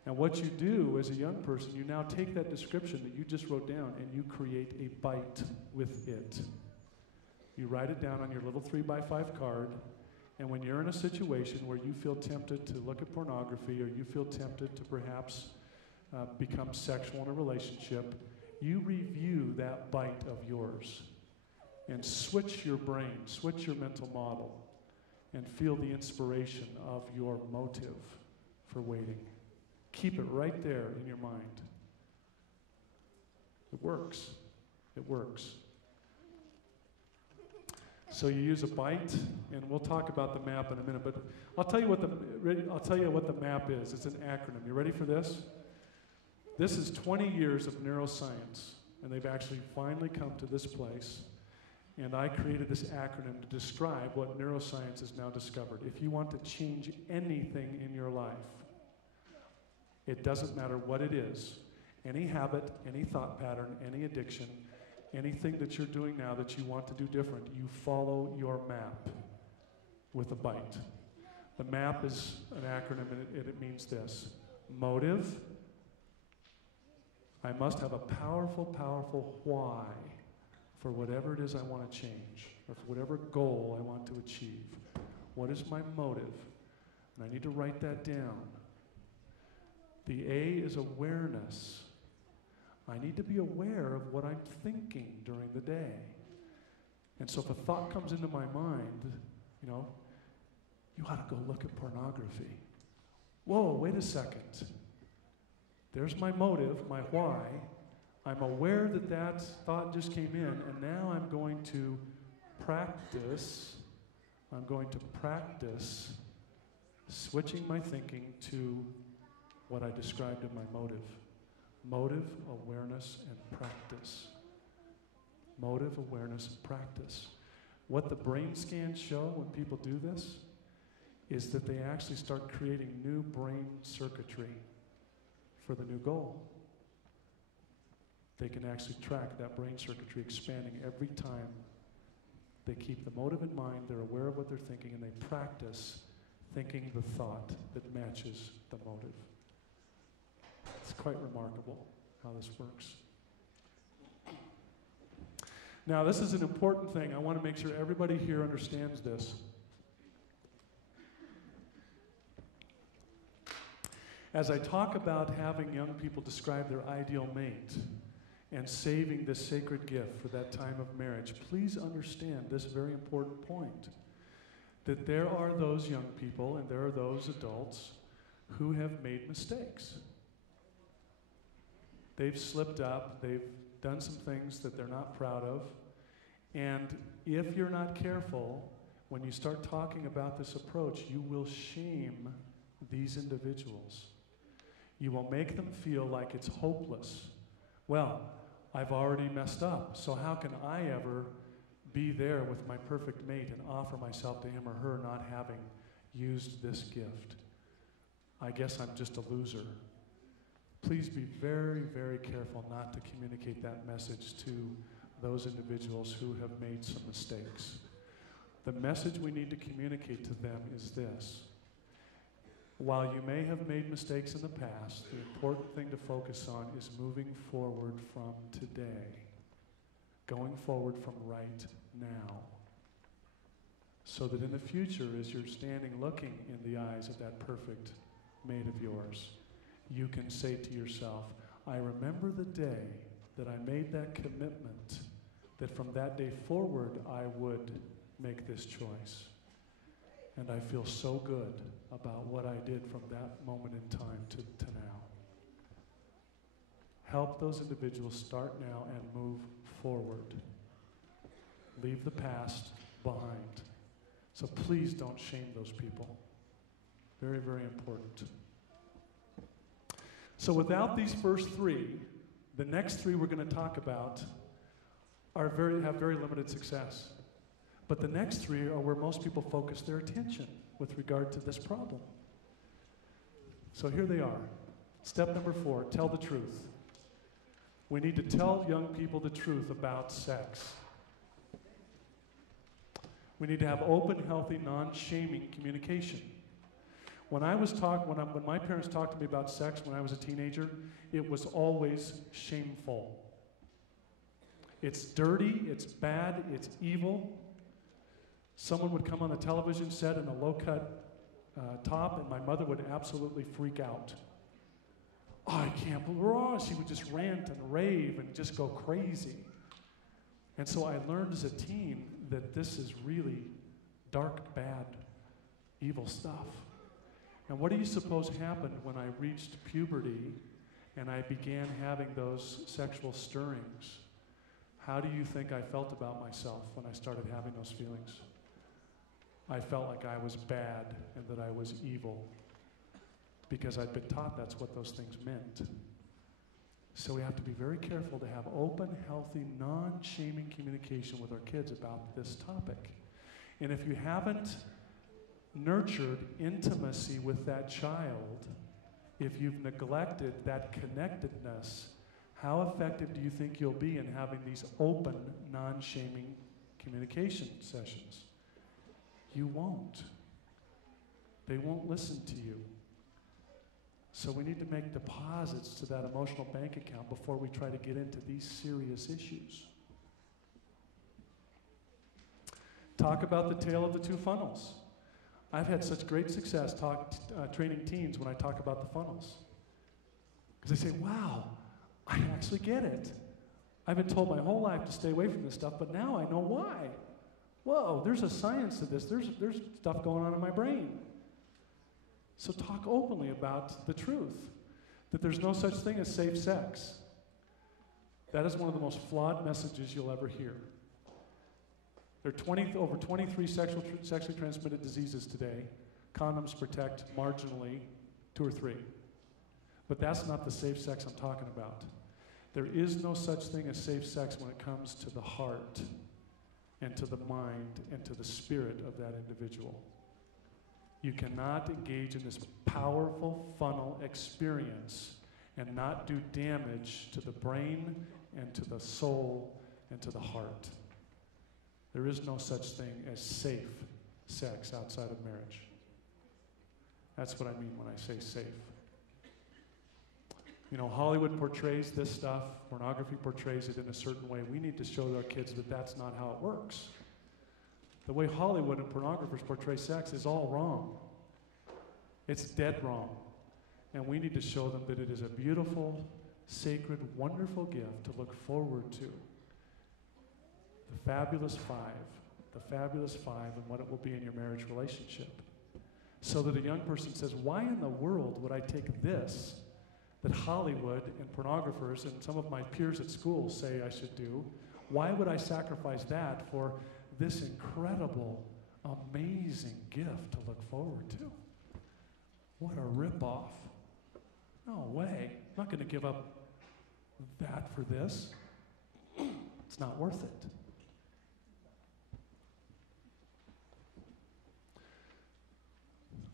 And what you do as a young person, you now take that description that you just wrote down and you create a bite with it. You write it down on your little 3x5 card, and when you're in a situation where you feel tempted to look at pornography or you feel tempted to perhaps become sexual in a relationship, you review that bite of yours and switch your brain, switch your mental model, and feel the inspiration of your motive for waiting. Keep it right there in your mind. It works. It works. So you use a bite, and we'll talk about the map in a minute, but I'll tell you what the map is. It's an acronym. You ready for this? This is 20 years of neuroscience, and they've actually finally come to this place, and I created this acronym to describe what neuroscience has now discovered. If you want to change anything in your life, it doesn't matter what it is, any habit, any thought pattern, any addiction, anything that you're doing now that you want to do different, you follow your map with a bite. The map is an acronym, and it means this. Motive. I must have a powerful, powerful why for whatever it is I want to change, or for whatever goal I want to achieve. What is my motive? And I need to write that down. The A is awareness. I need to be aware of what I'm thinking during the day. And so if a thought comes into my mind, you ought to go look at pornography. Whoa, wait a second. There's my motive, my why. I'm aware that that thought just came in, and now I'm going to practice switching my thinking to what I described in my motive. Motive, awareness, and practice. Motive, awareness, and practice. What the brain scans show when people do this is that they actually start creating new brain circuitry for the new goal. They can actually track that brain circuitry expanding every time they keep the motive in mind, they're aware of what they're thinking, and they practice thinking the thought that matches the motive. It's quite remarkable how this works. Now, this is an important thing. I want to make sure everybody here understands this. As I talk about having young people describe their ideal mate and saving this sacred gift for that time of marriage, please understand this very important point, that there are those young people and there are those adults who have made mistakes. They've slipped up, they've done some things that they're not proud of, and if you're not careful, when you start talking about this approach, you will shame these individuals. You will make them feel like it's hopeless. Well, I've already messed up, so how can I ever be there with my perfect mate and offer myself to him or her not having used this gift? I guess I'm just a loser. Please be very, very careful not to communicate that message to those individuals who have made some mistakes. The message we need to communicate to them is this. While you may have made mistakes in the past, the important thing to focus on is moving forward from today, going forward from right now, so that in the future, as you're standing looking in the eyes of that perfect mate of yours, you can say to yourself, I remember the day that I made that commitment, that from that day forward I would make this choice. And I feel so good about what I did from that moment in time to now. Help those individuals start now and move forward. Leave the past behind. So please don't shame those people. Very, very important. So without these first three, the next three we're going to talk about have very limited success. But the next three are where most people focus their attention with regard to this problem. So here they are. Step number 4, tell the truth. We need to tell young people the truth about sex. We need to have open, healthy, non-shaming communication. When my parents talked to me about sex when I was a teenager, it was always shameful. It's dirty, it's bad, it's evil. Someone would come on the television set in a low-cut top, and my mother would absolutely freak out. Oh, I can't believe it. She would just rant and rave and just go crazy. And so I learned as a teen that this is really dark, bad, evil stuff. And what do you suppose happened when I reached puberty and I began having those sexual stirrings? How do you think I felt about myself when I started having those feelings? I felt like I was bad and that I was evil because I'd been taught that's what those things meant. So we have to be very careful to have open, healthy, non-shaming communication with our kids about this topic. And if you haven't nurtured intimacy with that child, if you've neglected that connectedness, how effective do you think you'll be in having these open, non-shaming communication sessions? You won't. They won't listen to you. So we need to make deposits to that emotional bank account before we try to get into these serious issues. Talk about the tale of the two funnels. I've had such great success training teens when I talk about the funnels. Because they say, wow, I actually get it. I've been told my whole life to stay away from this stuff, but now I know why. Whoa, there's a science to this. There's stuff going on in my brain. So talk openly about the truth, that there's no such thing as safe sex. That is one of the most flawed messages you'll ever hear. There are over 23 sexually transmitted diseases today. Condoms protect marginally 2 or 3. But that's not the safe sex I'm talking about. There is no such thing as safe sex when it comes to the heart and to the mind and to the spirit of that individual. You cannot engage in this powerful funnel experience and not do damage to the brain and to the soul and to the heart. There is no such thing as safe sex outside of marriage. That's what I mean when I say safe. You know, Hollywood portrays this stuff, pornography portrays it in a certain way. We need to show our kids that that's not how it works. The way Hollywood and pornographers portray sex is all wrong. It's dead wrong. And we need to show them that it is a beautiful, sacred, wonderful gift to look forward to. The fabulous five and what it will be in your marriage relationship. So that a young person says, why in the world would I take this that Hollywood and pornographers and some of my peers at school say I should do? Why would I sacrifice that for this incredible, amazing gift to look forward to? What a ripoff. No way. I'm not going to give up that for this. It's not worth it.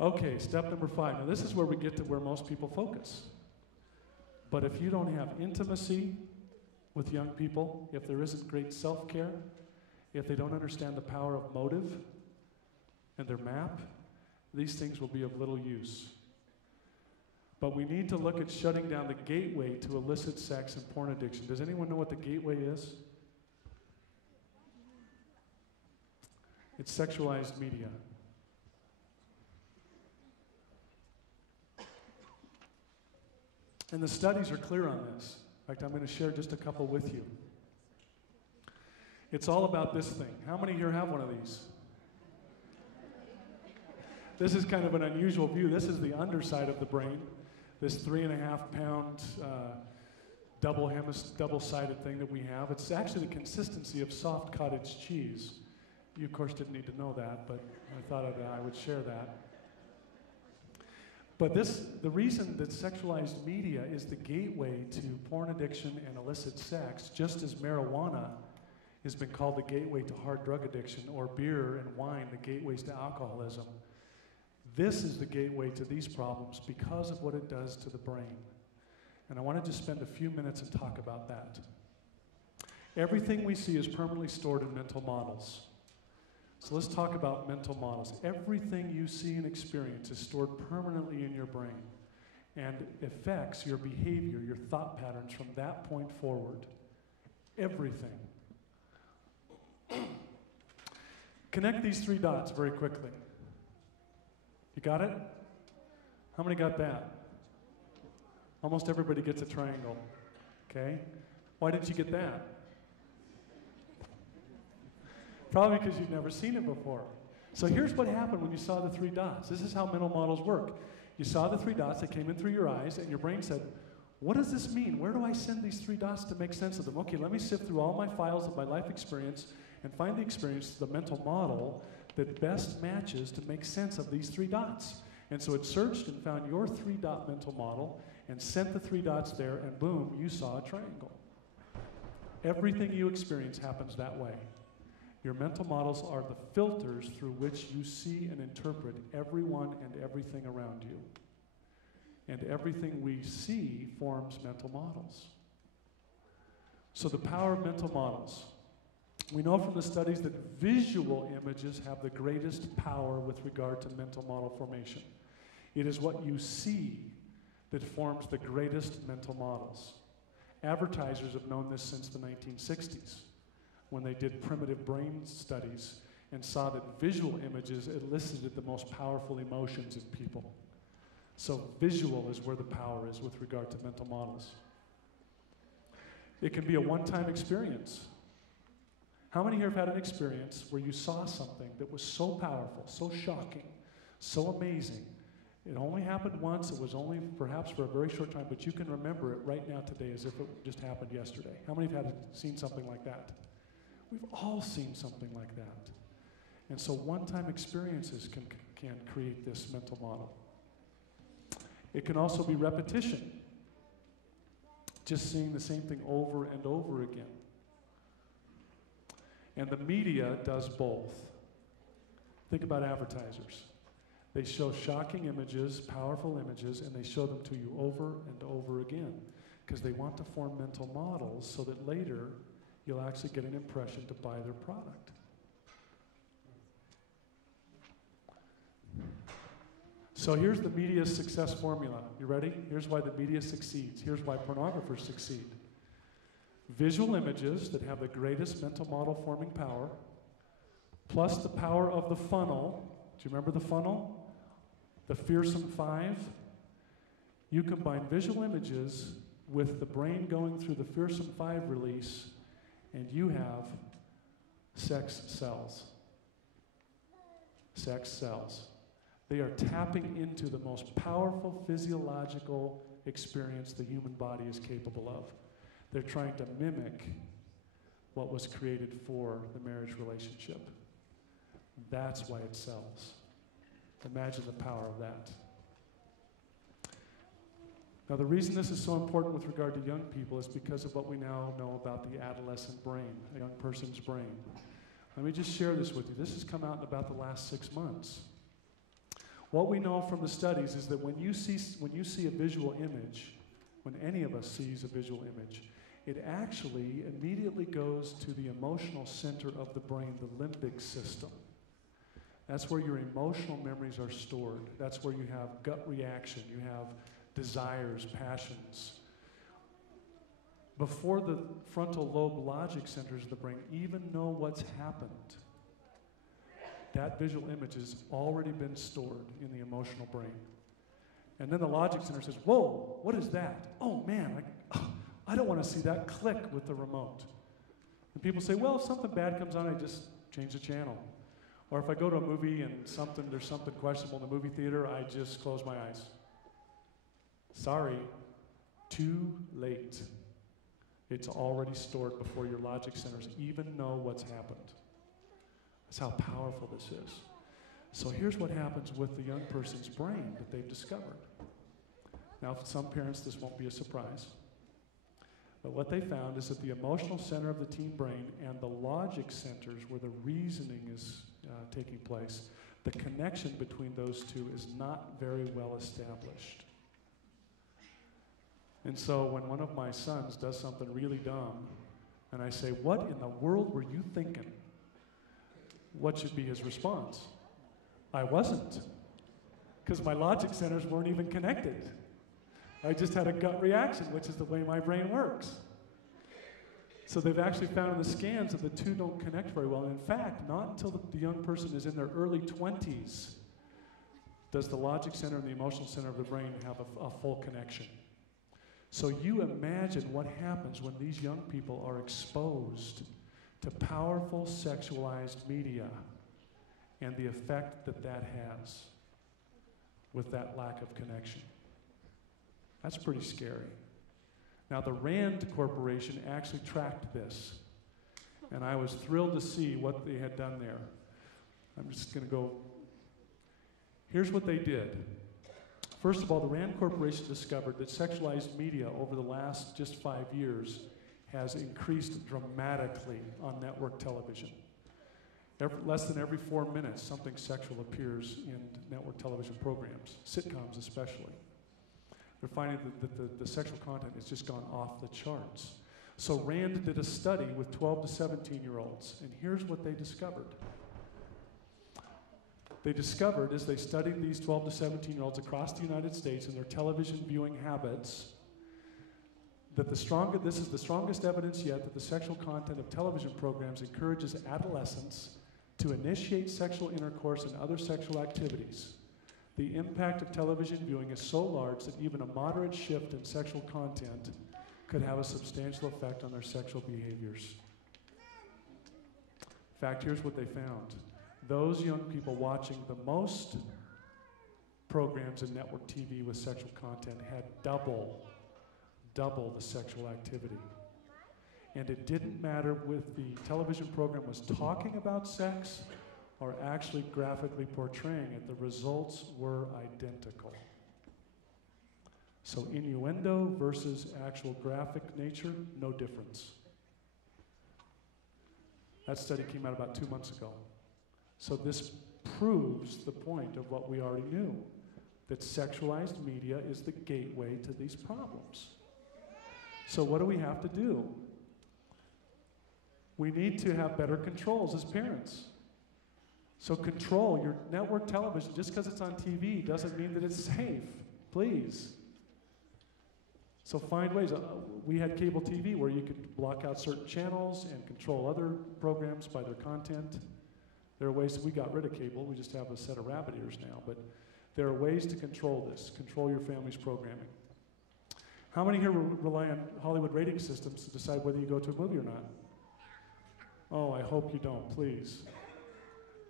Okay, step number 5. Now this is where we get to where most people focus. But if you don't have intimacy with young people, if there isn't great self-care, if they don't understand the power of motive and their map, these things will be of little use. But we need to look at shutting down the gateway to illicit sex and porn addiction. Does anyone know what the gateway is? It's sexualized media. And the studies are clear on this. In fact, I'm going to share just a couple with you. It's all about this thing. How many here have one of these? This is kind of an unusual view. This is the underside of the brain. This 3.5-pound double-sided thing that we have. It's actually the consistency of soft cottage cheese. You, of course, didn't need to know that, but I thought I would share that. But the reason that sexualized media is the gateway to porn addiction and illicit sex, just as marijuana has been called the gateway to hard drug addiction, or beer and wine, the gateways to alcoholism. This is the gateway to these problems because of what it does to the brain. And I want to just spend a few minutes and talk about that. Everything we see is permanently stored in mental models. So let's talk about mental models. Everything you see and experience is stored permanently in your brain and affects your behavior, your thought patterns from that point forward. Everything. Connect these 3 dots very quickly. You got it? How many got that? Almost everybody gets a triangle. Okay? Why did you get that? Probably because you've never seen it before. So here's what happened when you saw the 3 dots. This is how mental models work. You saw the 3 dots that came in through your eyes, and your brain said, what does this mean? Where do I send these 3 dots to make sense of them? Okay, let me sift through all my files of my life experience and find the experience, the mental model that best matches to make sense of these 3 dots. And so it searched and found your 3-dot mental model and sent the 3 dots there, and boom, you saw a triangle. Everything you experience happens that way. Your mental models are the filters through which you see and interpret everyone and everything around you. And everything we see forms mental models. So the power of mental models. We know from the studies that visual images have the greatest power with regard to mental model formation. It is what you see that forms the greatest mental models. Advertisers have known this since the 1960s, when they did primitive brain studies and saw that visual images elicited the most powerful emotions in people. So visual is where the power is with regard to mental models. It can be a one-time experience. How many here have had an experience where you saw something that was so powerful, so shocking, so amazing? It only happened once, it was only perhaps for a very short time, but you can remember it right now today as if it just happened yesterday. How many have seen something like that? We've all seen something like that. And so one-time experiences can create this mental model. It can also be repetition. Just seeing the same thing over and over again. And the media does both. Think about advertisers. They show shocking images, powerful images, and they show them to you over and over again because they want to form mental models so that later you'll actually get an impression to buy their product. So here's the media success formula. You ready? Here's why the media succeeds. Here's why pornographers succeed. Visual images that have the greatest mental model forming power, plus the power of the funnel. Do you remember the funnel? The fearsome 5. You combine visual images with the brain going through the fearsome 5 release, and you have sex cells. Sex cells. They are tapping into the most powerful physiological experience the human body is capable of. They're trying to mimic what was created for the marriage relationship. That's why it sells. Imagine the power of that. Now, the reason this is so important with regard to young people is because of what we now know about the adolescent brain, a young person's brain. Let me just share this with you. This has come out in about the last 6 months. What we know from the studies is that when you see a visual image, when any of us sees a visual image, it actually immediately goes to the emotional center of the brain, the limbic system. That's where your emotional memories are stored. That's where you have gut reaction, you have desires, passions. Before the frontal lobe logic centers of the brain even know what's happened, that visual image has already been stored in the emotional brain. And then the logic center says, whoa, what is that? Oh man, I don't want to see that. Click with the remote. And people say, well, if something bad comes on, I just change the channel. Or if I go to a movie and there's something questionable in the movie theater, I just close my eyes. Sorry, too late. It's already stored before your logic centers even know what's happened. That's how powerful this is. So here's what happens with the young person's brain that they've discovered. Now, for some parents, this won't be a surprise. But what they found is that the emotional center of the teen brain and the logic centers where the reasoning is taking place, the connection between those two is not very well established. And so when one of my sons does something really dumb, and I say, what in the world were you thinking? what should be his response? I wasn't, because my logic centers weren't even connected. I just had a gut reaction, which is the way my brain works. So they've actually found in the scans that the two don't connect very well. And in fact, not until the young person is in their early 20s does the logic center and the emotional center of the brain have a full connection. So you imagine what happens when these young people are exposed to powerful sexualized media and the effect that that has with that lack of connection. That's pretty scary. Now, the Rand Corporation actually tracked this, and I was thrilled to see what they had done there. I'm just going to go. Here's what they did. First of all, the Rand Corporation discovered that sexualized media over the last just 5 years has increased dramatically on network television. Less than every 4 minutes, something sexual appears in network television programs, sitcoms especially. They're finding that the sexual content has just gone off the charts. So Rand did a study with 12 to 17-year-olds, and here's what they discovered. They discovered, as they studied these 12 to 17-year-olds across the United States and their television viewing habits, that this is the strongest evidence yet that the sexual content of television programs encourages adolescents to initiate sexual intercourse and other sexual activities. The impact of television viewing is so large that even a moderate shift in sexual content could have a substantial effect on their sexual behaviors. In fact, here's what they found. Those young people watching the most programs in network TV with sexual content had double the sexual activity. And it didn't matter if the television program was talking about sex or actually graphically portraying it, the results were identical. So innuendo versus actual graphic nature, no difference. That study came out about 2 months ago. So this proves the point of what we already knew, that sexualized media is the gateway to these problems. So what do we have to do? We need to have better controls as parents. So control your network television. Just because it's on TV doesn't mean that it's safe, please. So find ways. We had cable TV where you could block out certain channels and control other programs by their content. There are ways, we got rid of cable, we just have a set of rabbit ears now, but there are ways to control this, control your family's programming. How many here rely on Hollywood rating systems to decide whether you go to a movie or not? Oh, I hope you don't, please.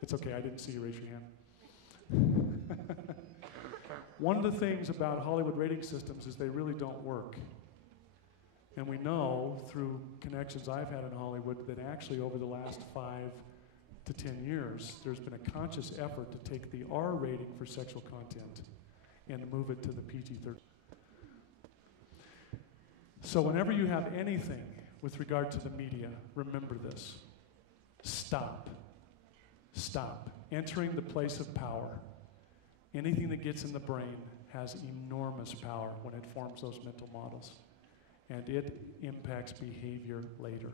It's okay, I didn't see you raise your hand. One of the things about Hollywood rating systems is they really don't work. And we know through connections I've had in Hollywood that actually over the last 5 to 10 years, there's been a conscious effort to take the R rating for sexual content and move it to the PG-13. So whenever you have anything with regard to the media, remember this. Stop. Stop. Entering the place of power. Anything that gets in the brain has enormous power when it forms those mental models. And it impacts behavior later.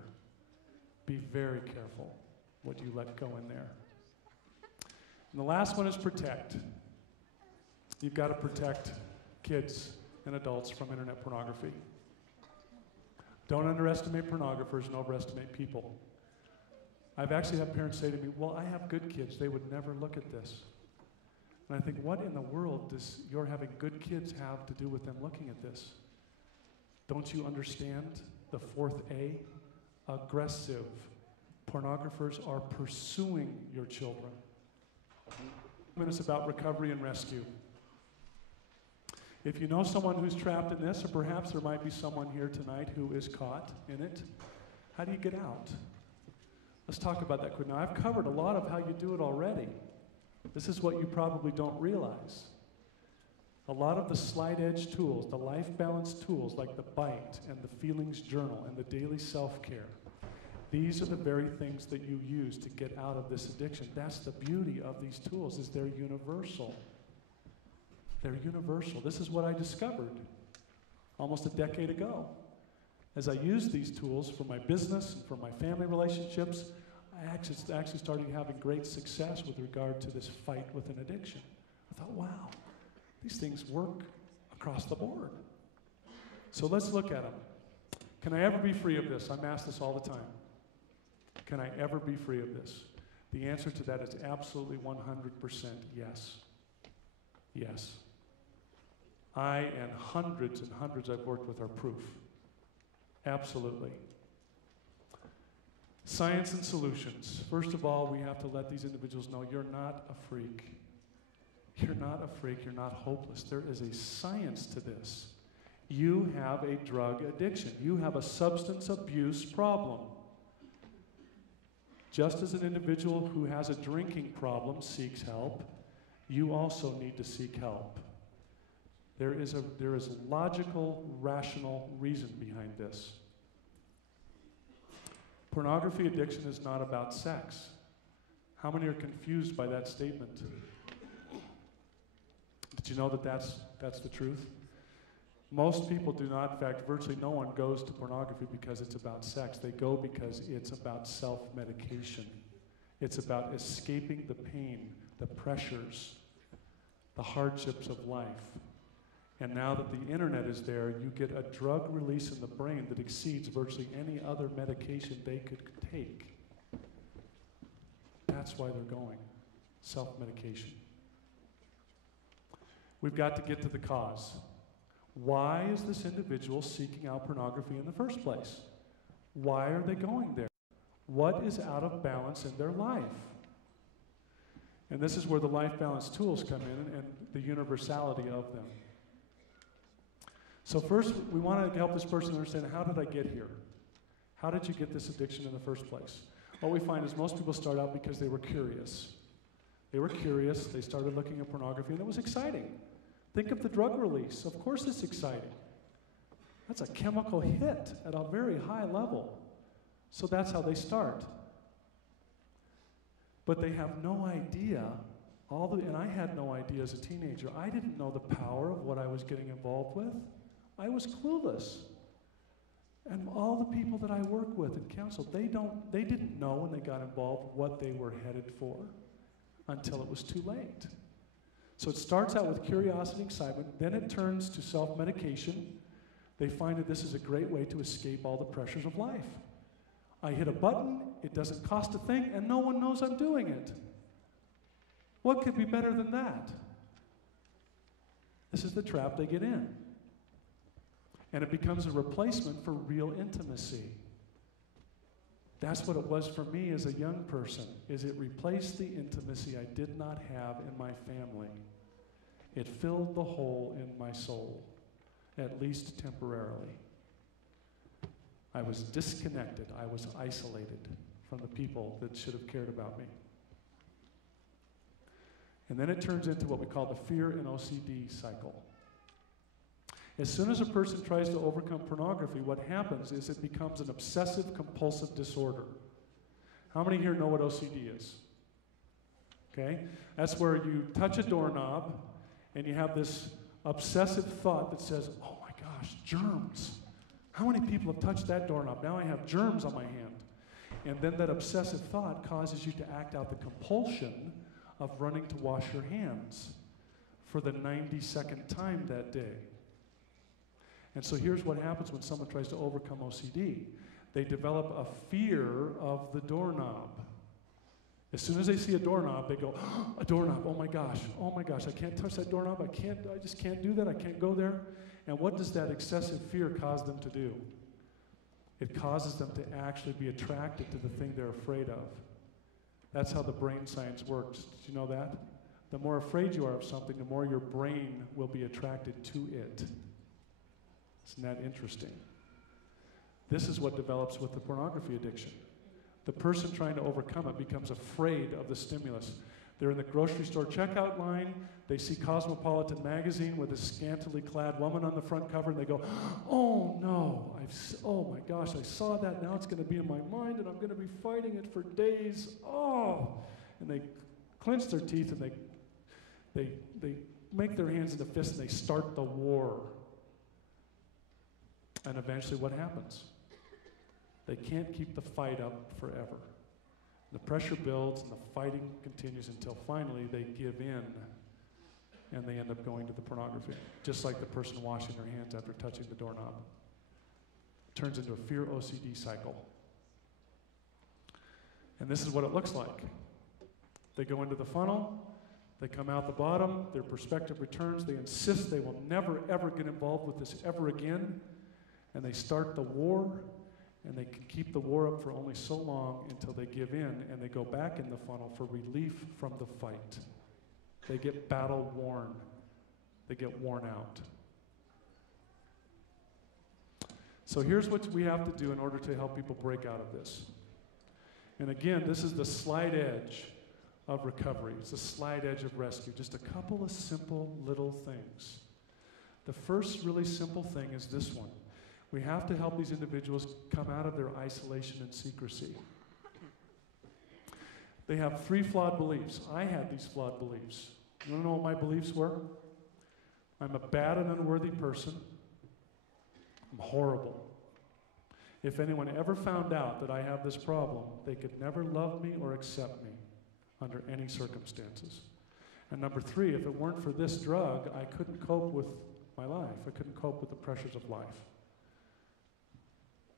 Be very careful what you let go in there. And the last one is protect. You've got to protect kids and adults from internet pornography. Don't underestimate pornographers and overestimate people. I've actually had parents say to me, well, I have good kids. They would never look at this. And I think, what in the world does your having good kids have to do with them looking at this? Don't you understand the 4th A? Aggressive. Pornographers are pursuing your children. Minutes about recovery and rescue. If you know someone who's trapped in this, or perhaps there might be someone here tonight who is caught in it, how do you get out? Let's talk about that quick. Now, I've covered a lot of how you do it already. This is what you probably don't realize. A lot of the slide edge tools, the life balance tools like the bite and the feelings journal and the daily self-care, these are the very things that you use to get out of this addiction. That's the beauty of these tools, is they're universal. They're universal. This is what I discovered almost a decade ago. As I used these tools for my business and for my family relationships, actually started having great success with regard to this fight with an addiction. I thought, wow, these things work across the board. So let's look at them. Can I ever be free of this? I'm asked this all the time. Can I ever be free of this? The answer to that is absolutely 100% yes. Yes. I and hundreds I've worked with are proof. Absolutely. Science and solutions. First of all, we have to let these individuals know you're not a freak. You're not a freak. You're not hopeless. There is a science to this. You have a drug addiction. You have a substance abuse problem. Just as an individual who has a drinking problem seeks help, you also need to seek help. There is logical, rational reason behind this. Pornography addiction is not about sex. How many are confused by that statement? Did you know that that's the truth? Most people do not, in fact, virtually no one goes to pornography because it's about sex. They go because it's about self-medication. It's about escaping the pain, the pressures, the hardships of life. And now that the internet is there, you get a drug release in the brain that exceeds virtually any other medication they could take. That's why they're going. Self-medication. We've got to get to the cause. Why is this individual seeking out pornography in the first place? Why are they going there? What is out of balance in their life? And this is where the life balance tools come in and the universality of them. So first, we want to help this person understand, how did I get here? How did you get this addiction in the first place? What we find is most people start out because they were curious. They were curious, they started looking at pornography, and it was exciting. Think of the drug release. Of course it's exciting. That's a chemical hit at a very high level. So that's how they start. But they have no idea, and I had no idea as a teenager. I didn't know the power of what I was getting involved with. I was clueless. And all the people that I work with and counsel, they didn't know when they got involved what they were headed for until it was too late. So it starts out with curiosity and excitement, then it turns to self-medication. They find that this is a great way to escape all the pressures of life. I hit a button, it doesn't cost a thing, and no one knows I'm doing it. What could be better than that? This is the trap they get in. And it becomes a replacement for real intimacy. That's what it was for me as a young person, is it replaced the intimacy I did not have in my family. It filled the hole in my soul, at least temporarily. I was disconnected. I was isolated from the people that should have cared about me. And then it turns into what we call the Fear and OCD cycle. As soon as a person tries to overcome pornography, what happens is it becomes an obsessive-compulsive disorder. How many here know what OCD is? Okay? That's where you touch a doorknob, and you have this obsessive thought that says, oh my gosh, germs. How many people have touched that doorknob? Now I have germs on my hand. And then that obsessive thought causes you to act out the compulsion of running to wash your hands for the 92nd time that day. And so here's what happens when someone tries to overcome OCD. They develop a fear of the doorknob. As soon as they see a doorknob, they go, oh, a doorknob, oh my gosh, I can't touch that doorknob, I just can't do that, I can't go there. And what does that excessive fear cause them to do? It causes them to actually be attracted to the thing they're afraid of. That's how the brain science works. Did you know that? The more afraid you are of something, the more your brain will be attracted to it. Isn't that interesting? This is what develops with the pornography addiction. The person trying to overcome it becomes afraid of the stimulus. They're in the grocery store checkout line. They see Cosmopolitan magazine with a scantily clad woman on the front cover, and they go, oh no, oh my gosh, I saw that. Now it's going to be in my mind, and I'm going to be fighting it for days. Oh! And they clench their teeth, and they make their hands into fists, and they start the war. And eventually what happens? They can't keep the fight up forever. The pressure builds and the fighting continues until finally they give in and they end up going to the pornography. Just like the person washing their hands after touching the doorknob. It turns into a Fear OCD cycle. And this is what it looks like. They go into the funnel, they come out the bottom, their perspective returns, they insist they will never ever get involved with this ever again, and they start the war, and they can keep the war up for only so long until they give in, and they go back in the funnel for relief from the fight. They get battle worn. They get worn out. So here's what we have to do in order to help people break out of this. And again, this is the slight edge of recovery. It's the slight edge of rescue. Just a couple of simple little things. The first really simple thing is this one. We have to help these individuals come out of their isolation and secrecy. They have 3 flawed beliefs. I had these flawed beliefs. You want to know what my beliefs were? I'm a bad and unworthy person. I'm horrible. If anyone ever found out that I have this problem, they could never love me or accept me under any circumstances. And number 3, if it weren't for this drug, I couldn't cope with my life. I couldn't cope with the pressures of life.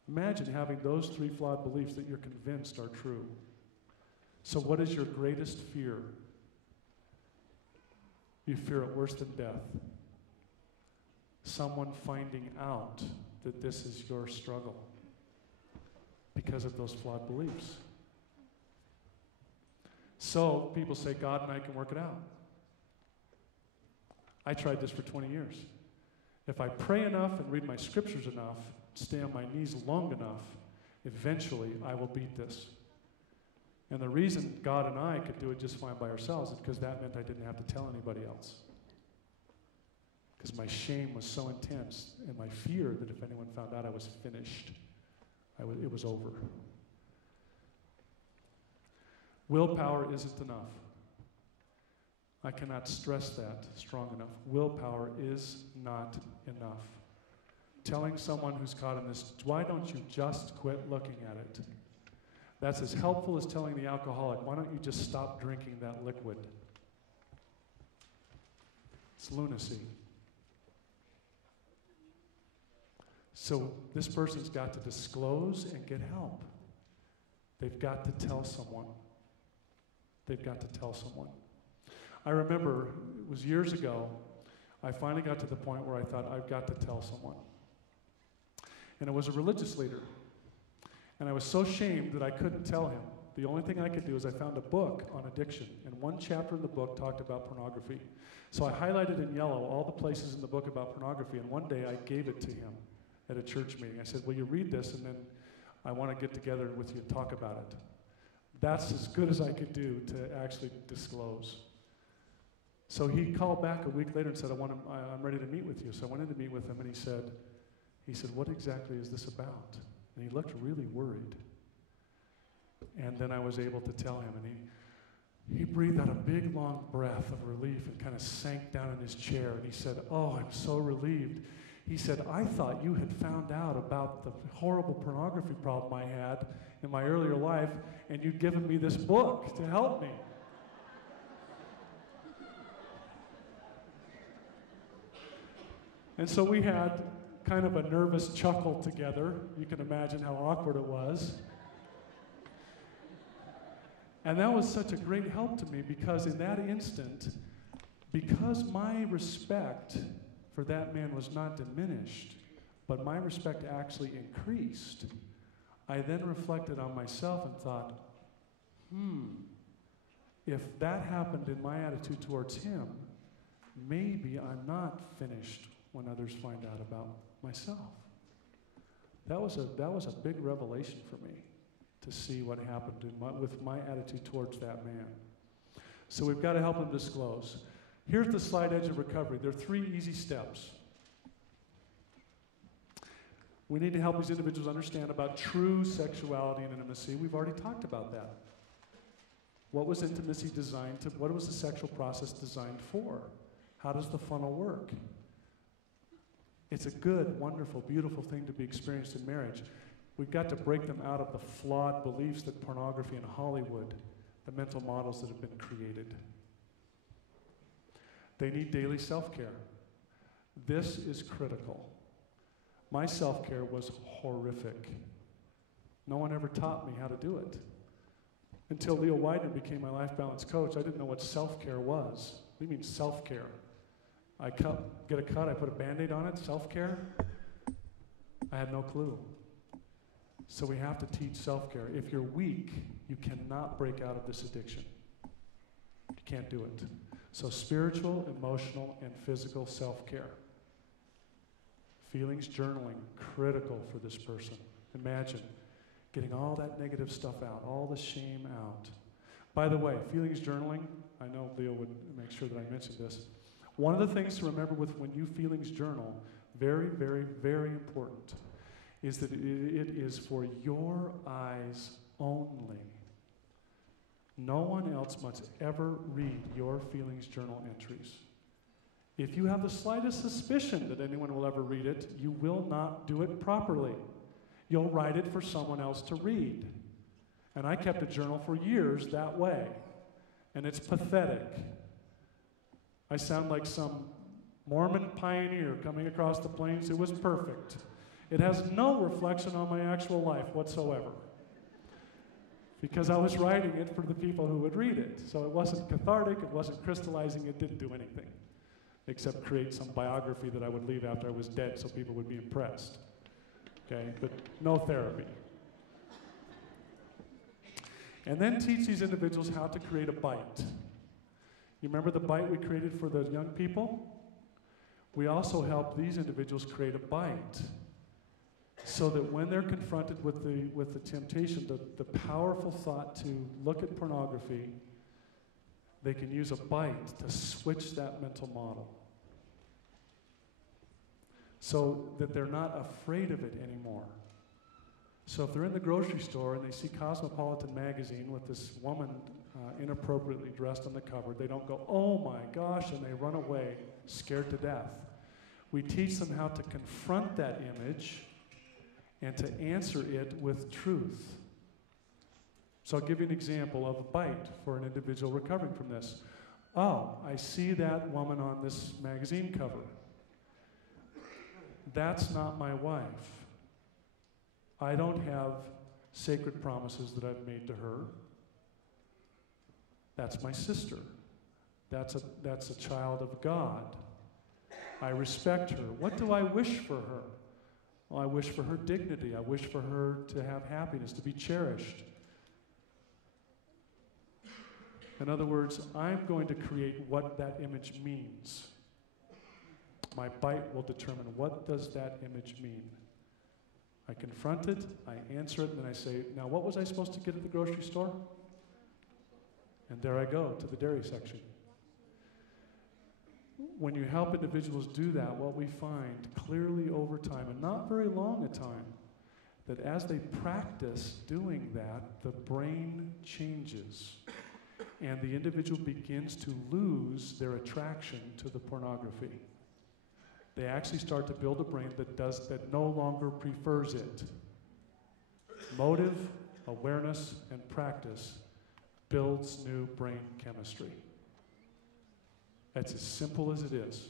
Imagine having those 3 flawed beliefs that you're convinced are true. So what is your greatest fear? You fear it worse than death. Someone finding out that this is your struggle because of those flawed beliefs. So people say, God and I can work it out. I tried this for 20 years. If I pray enough and read my scriptures enough, stay on my knees long enough, eventually I will beat this. And the reason God and I could do it just fine by ourselves is because that meant I didn't have to tell anybody else. Because my shame was so intense and my fear that if anyone found out I was finished, it was over. Willpower isn't enough. I cannot stress that strong enough. Willpower is not enough. Telling someone who's caught in this, why don't you just quit looking at it? That's as helpful as telling the alcoholic, why don't you just stop drinking that liquid? It's lunacy. So this person's got to disclose and get help. They've got to tell someone. They've got to tell someone. I remember, it was years ago, I finally got to the point where I thought, I've got to tell someone. And it was a religious leader. And I was so ashamed that I couldn't tell him. The only thing I could do is I found a book on addiction, and one chapter in the book talked about pornography. So I highlighted in yellow all the places in the book about pornography, and one day I gave it to him at a church meeting. I said, will you read this, and then I want to get together with you and talk about it. That's as good as I could do to actually disclose. So he called back a week later and said, I'm ready to meet with you. So I went in to meet with him, and he said, what exactly is this about? And he looked really worried. And then I was able to tell him, and he breathed out a big, long breath of relief and kind of sank down in his chair. And he said, oh, I'm so relieved. He said, I thought you had found out about the horrible pornography problem I had in my earlier life, and you'd given me this book to help me. And so we had kind of a nervous chuckle together. You can imagine how awkward it was. And that was such a great help to me because in that instant, because my respect for that man was not diminished, but my respect actually increased, I then reflected on myself and thought, if that happened in my attitude towards him, maybe I'm not finished when others find out about myself. That was a big revelation for me to see what happened with my attitude towards that man. So we've got to help him disclose. Here's the slight edge of recovery. There are 3 easy steps. We need to help these individuals understand about true sexuality and intimacy. We've already talked about that. What was intimacy designed to, what was the sexual process designed for? How does the funnel work? It's a good, wonderful, beautiful thing to be experienced in marriage. We've got to break them out of the flawed beliefs that pornography and Hollywood, the mental models that have been created. They need daily self-care. This is critical. My self-care was horrific. No one ever taught me how to do it. Until Leo Widener became my life balance coach, I didn't know what self-care was. What do you mean self-care? I get a cut, I put a Band-Aid on it, self-care? I had no clue. So we have to teach self-care. If you're weak, you cannot break out of this addiction. You can't do it. So spiritual, emotional, and physical self-care. Feelings journaling, critical for this person. Imagine getting all that negative stuff out, all the shame out. By the way, feelings journaling, I know Leo would make sure that I mentioned this. One of the things to remember with when you feelings journal, very, very, very important, is that it is for your eyes only. No one else must ever read your feelings journal entries. If you have the slightest suspicion that anyone will ever read it, you will not do it properly. You'll write it for someone else to read. And I kept a journal for years that way. And it's pathetic. I sound like some Mormon pioneer coming across the plains. It was perfect. It has no reflection on my actual life whatsoever. Because I was writing it for the people who would read it. So it wasn't cathartic, it wasn't crystallizing, it didn't do anything. Except create some biography that I would leave after I was dead so people would be impressed. Okay, but no therapy. And then teach these individuals how to create a bite. You remember the bite we created for the young people? We also help these individuals create a bite so that when they're confronted with the temptation, the powerful thought to look at pornography, they can use a bite to switch that mental model so that they're not afraid of it anymore. So if they're in the grocery store and they see Cosmopolitan magazine with this woman inappropriately dressed on the cover, they don't go, oh my gosh, and they run away scared to death. We teach them how to confront that image and to answer it with truth. So I'll give you an example of a bite for an individual recovering from this. Oh, I see that woman on this magazine cover. That's not my wife. I don't have sacred promises that I've made to her. That's my sister. That's a child of God. I respect her. What do I wish for her? Well, I wish for her dignity. I wish for her to have happiness, to be cherished. In other words, I'm going to create what that image means. My bite will determine what does that image mean. I confront it, I answer it, and then I say, now what was I supposed to get at the grocery store? And there I go, to the dairy section. When you help individuals do that, what we find clearly over time, and not very long a time, that as they practice doing that, the brain changes. And the individual begins to lose their attraction to the pornography. They actually start to build a brain that no longer prefers it. Motive, awareness, and practice builds new brain chemistry. That's as simple as it is.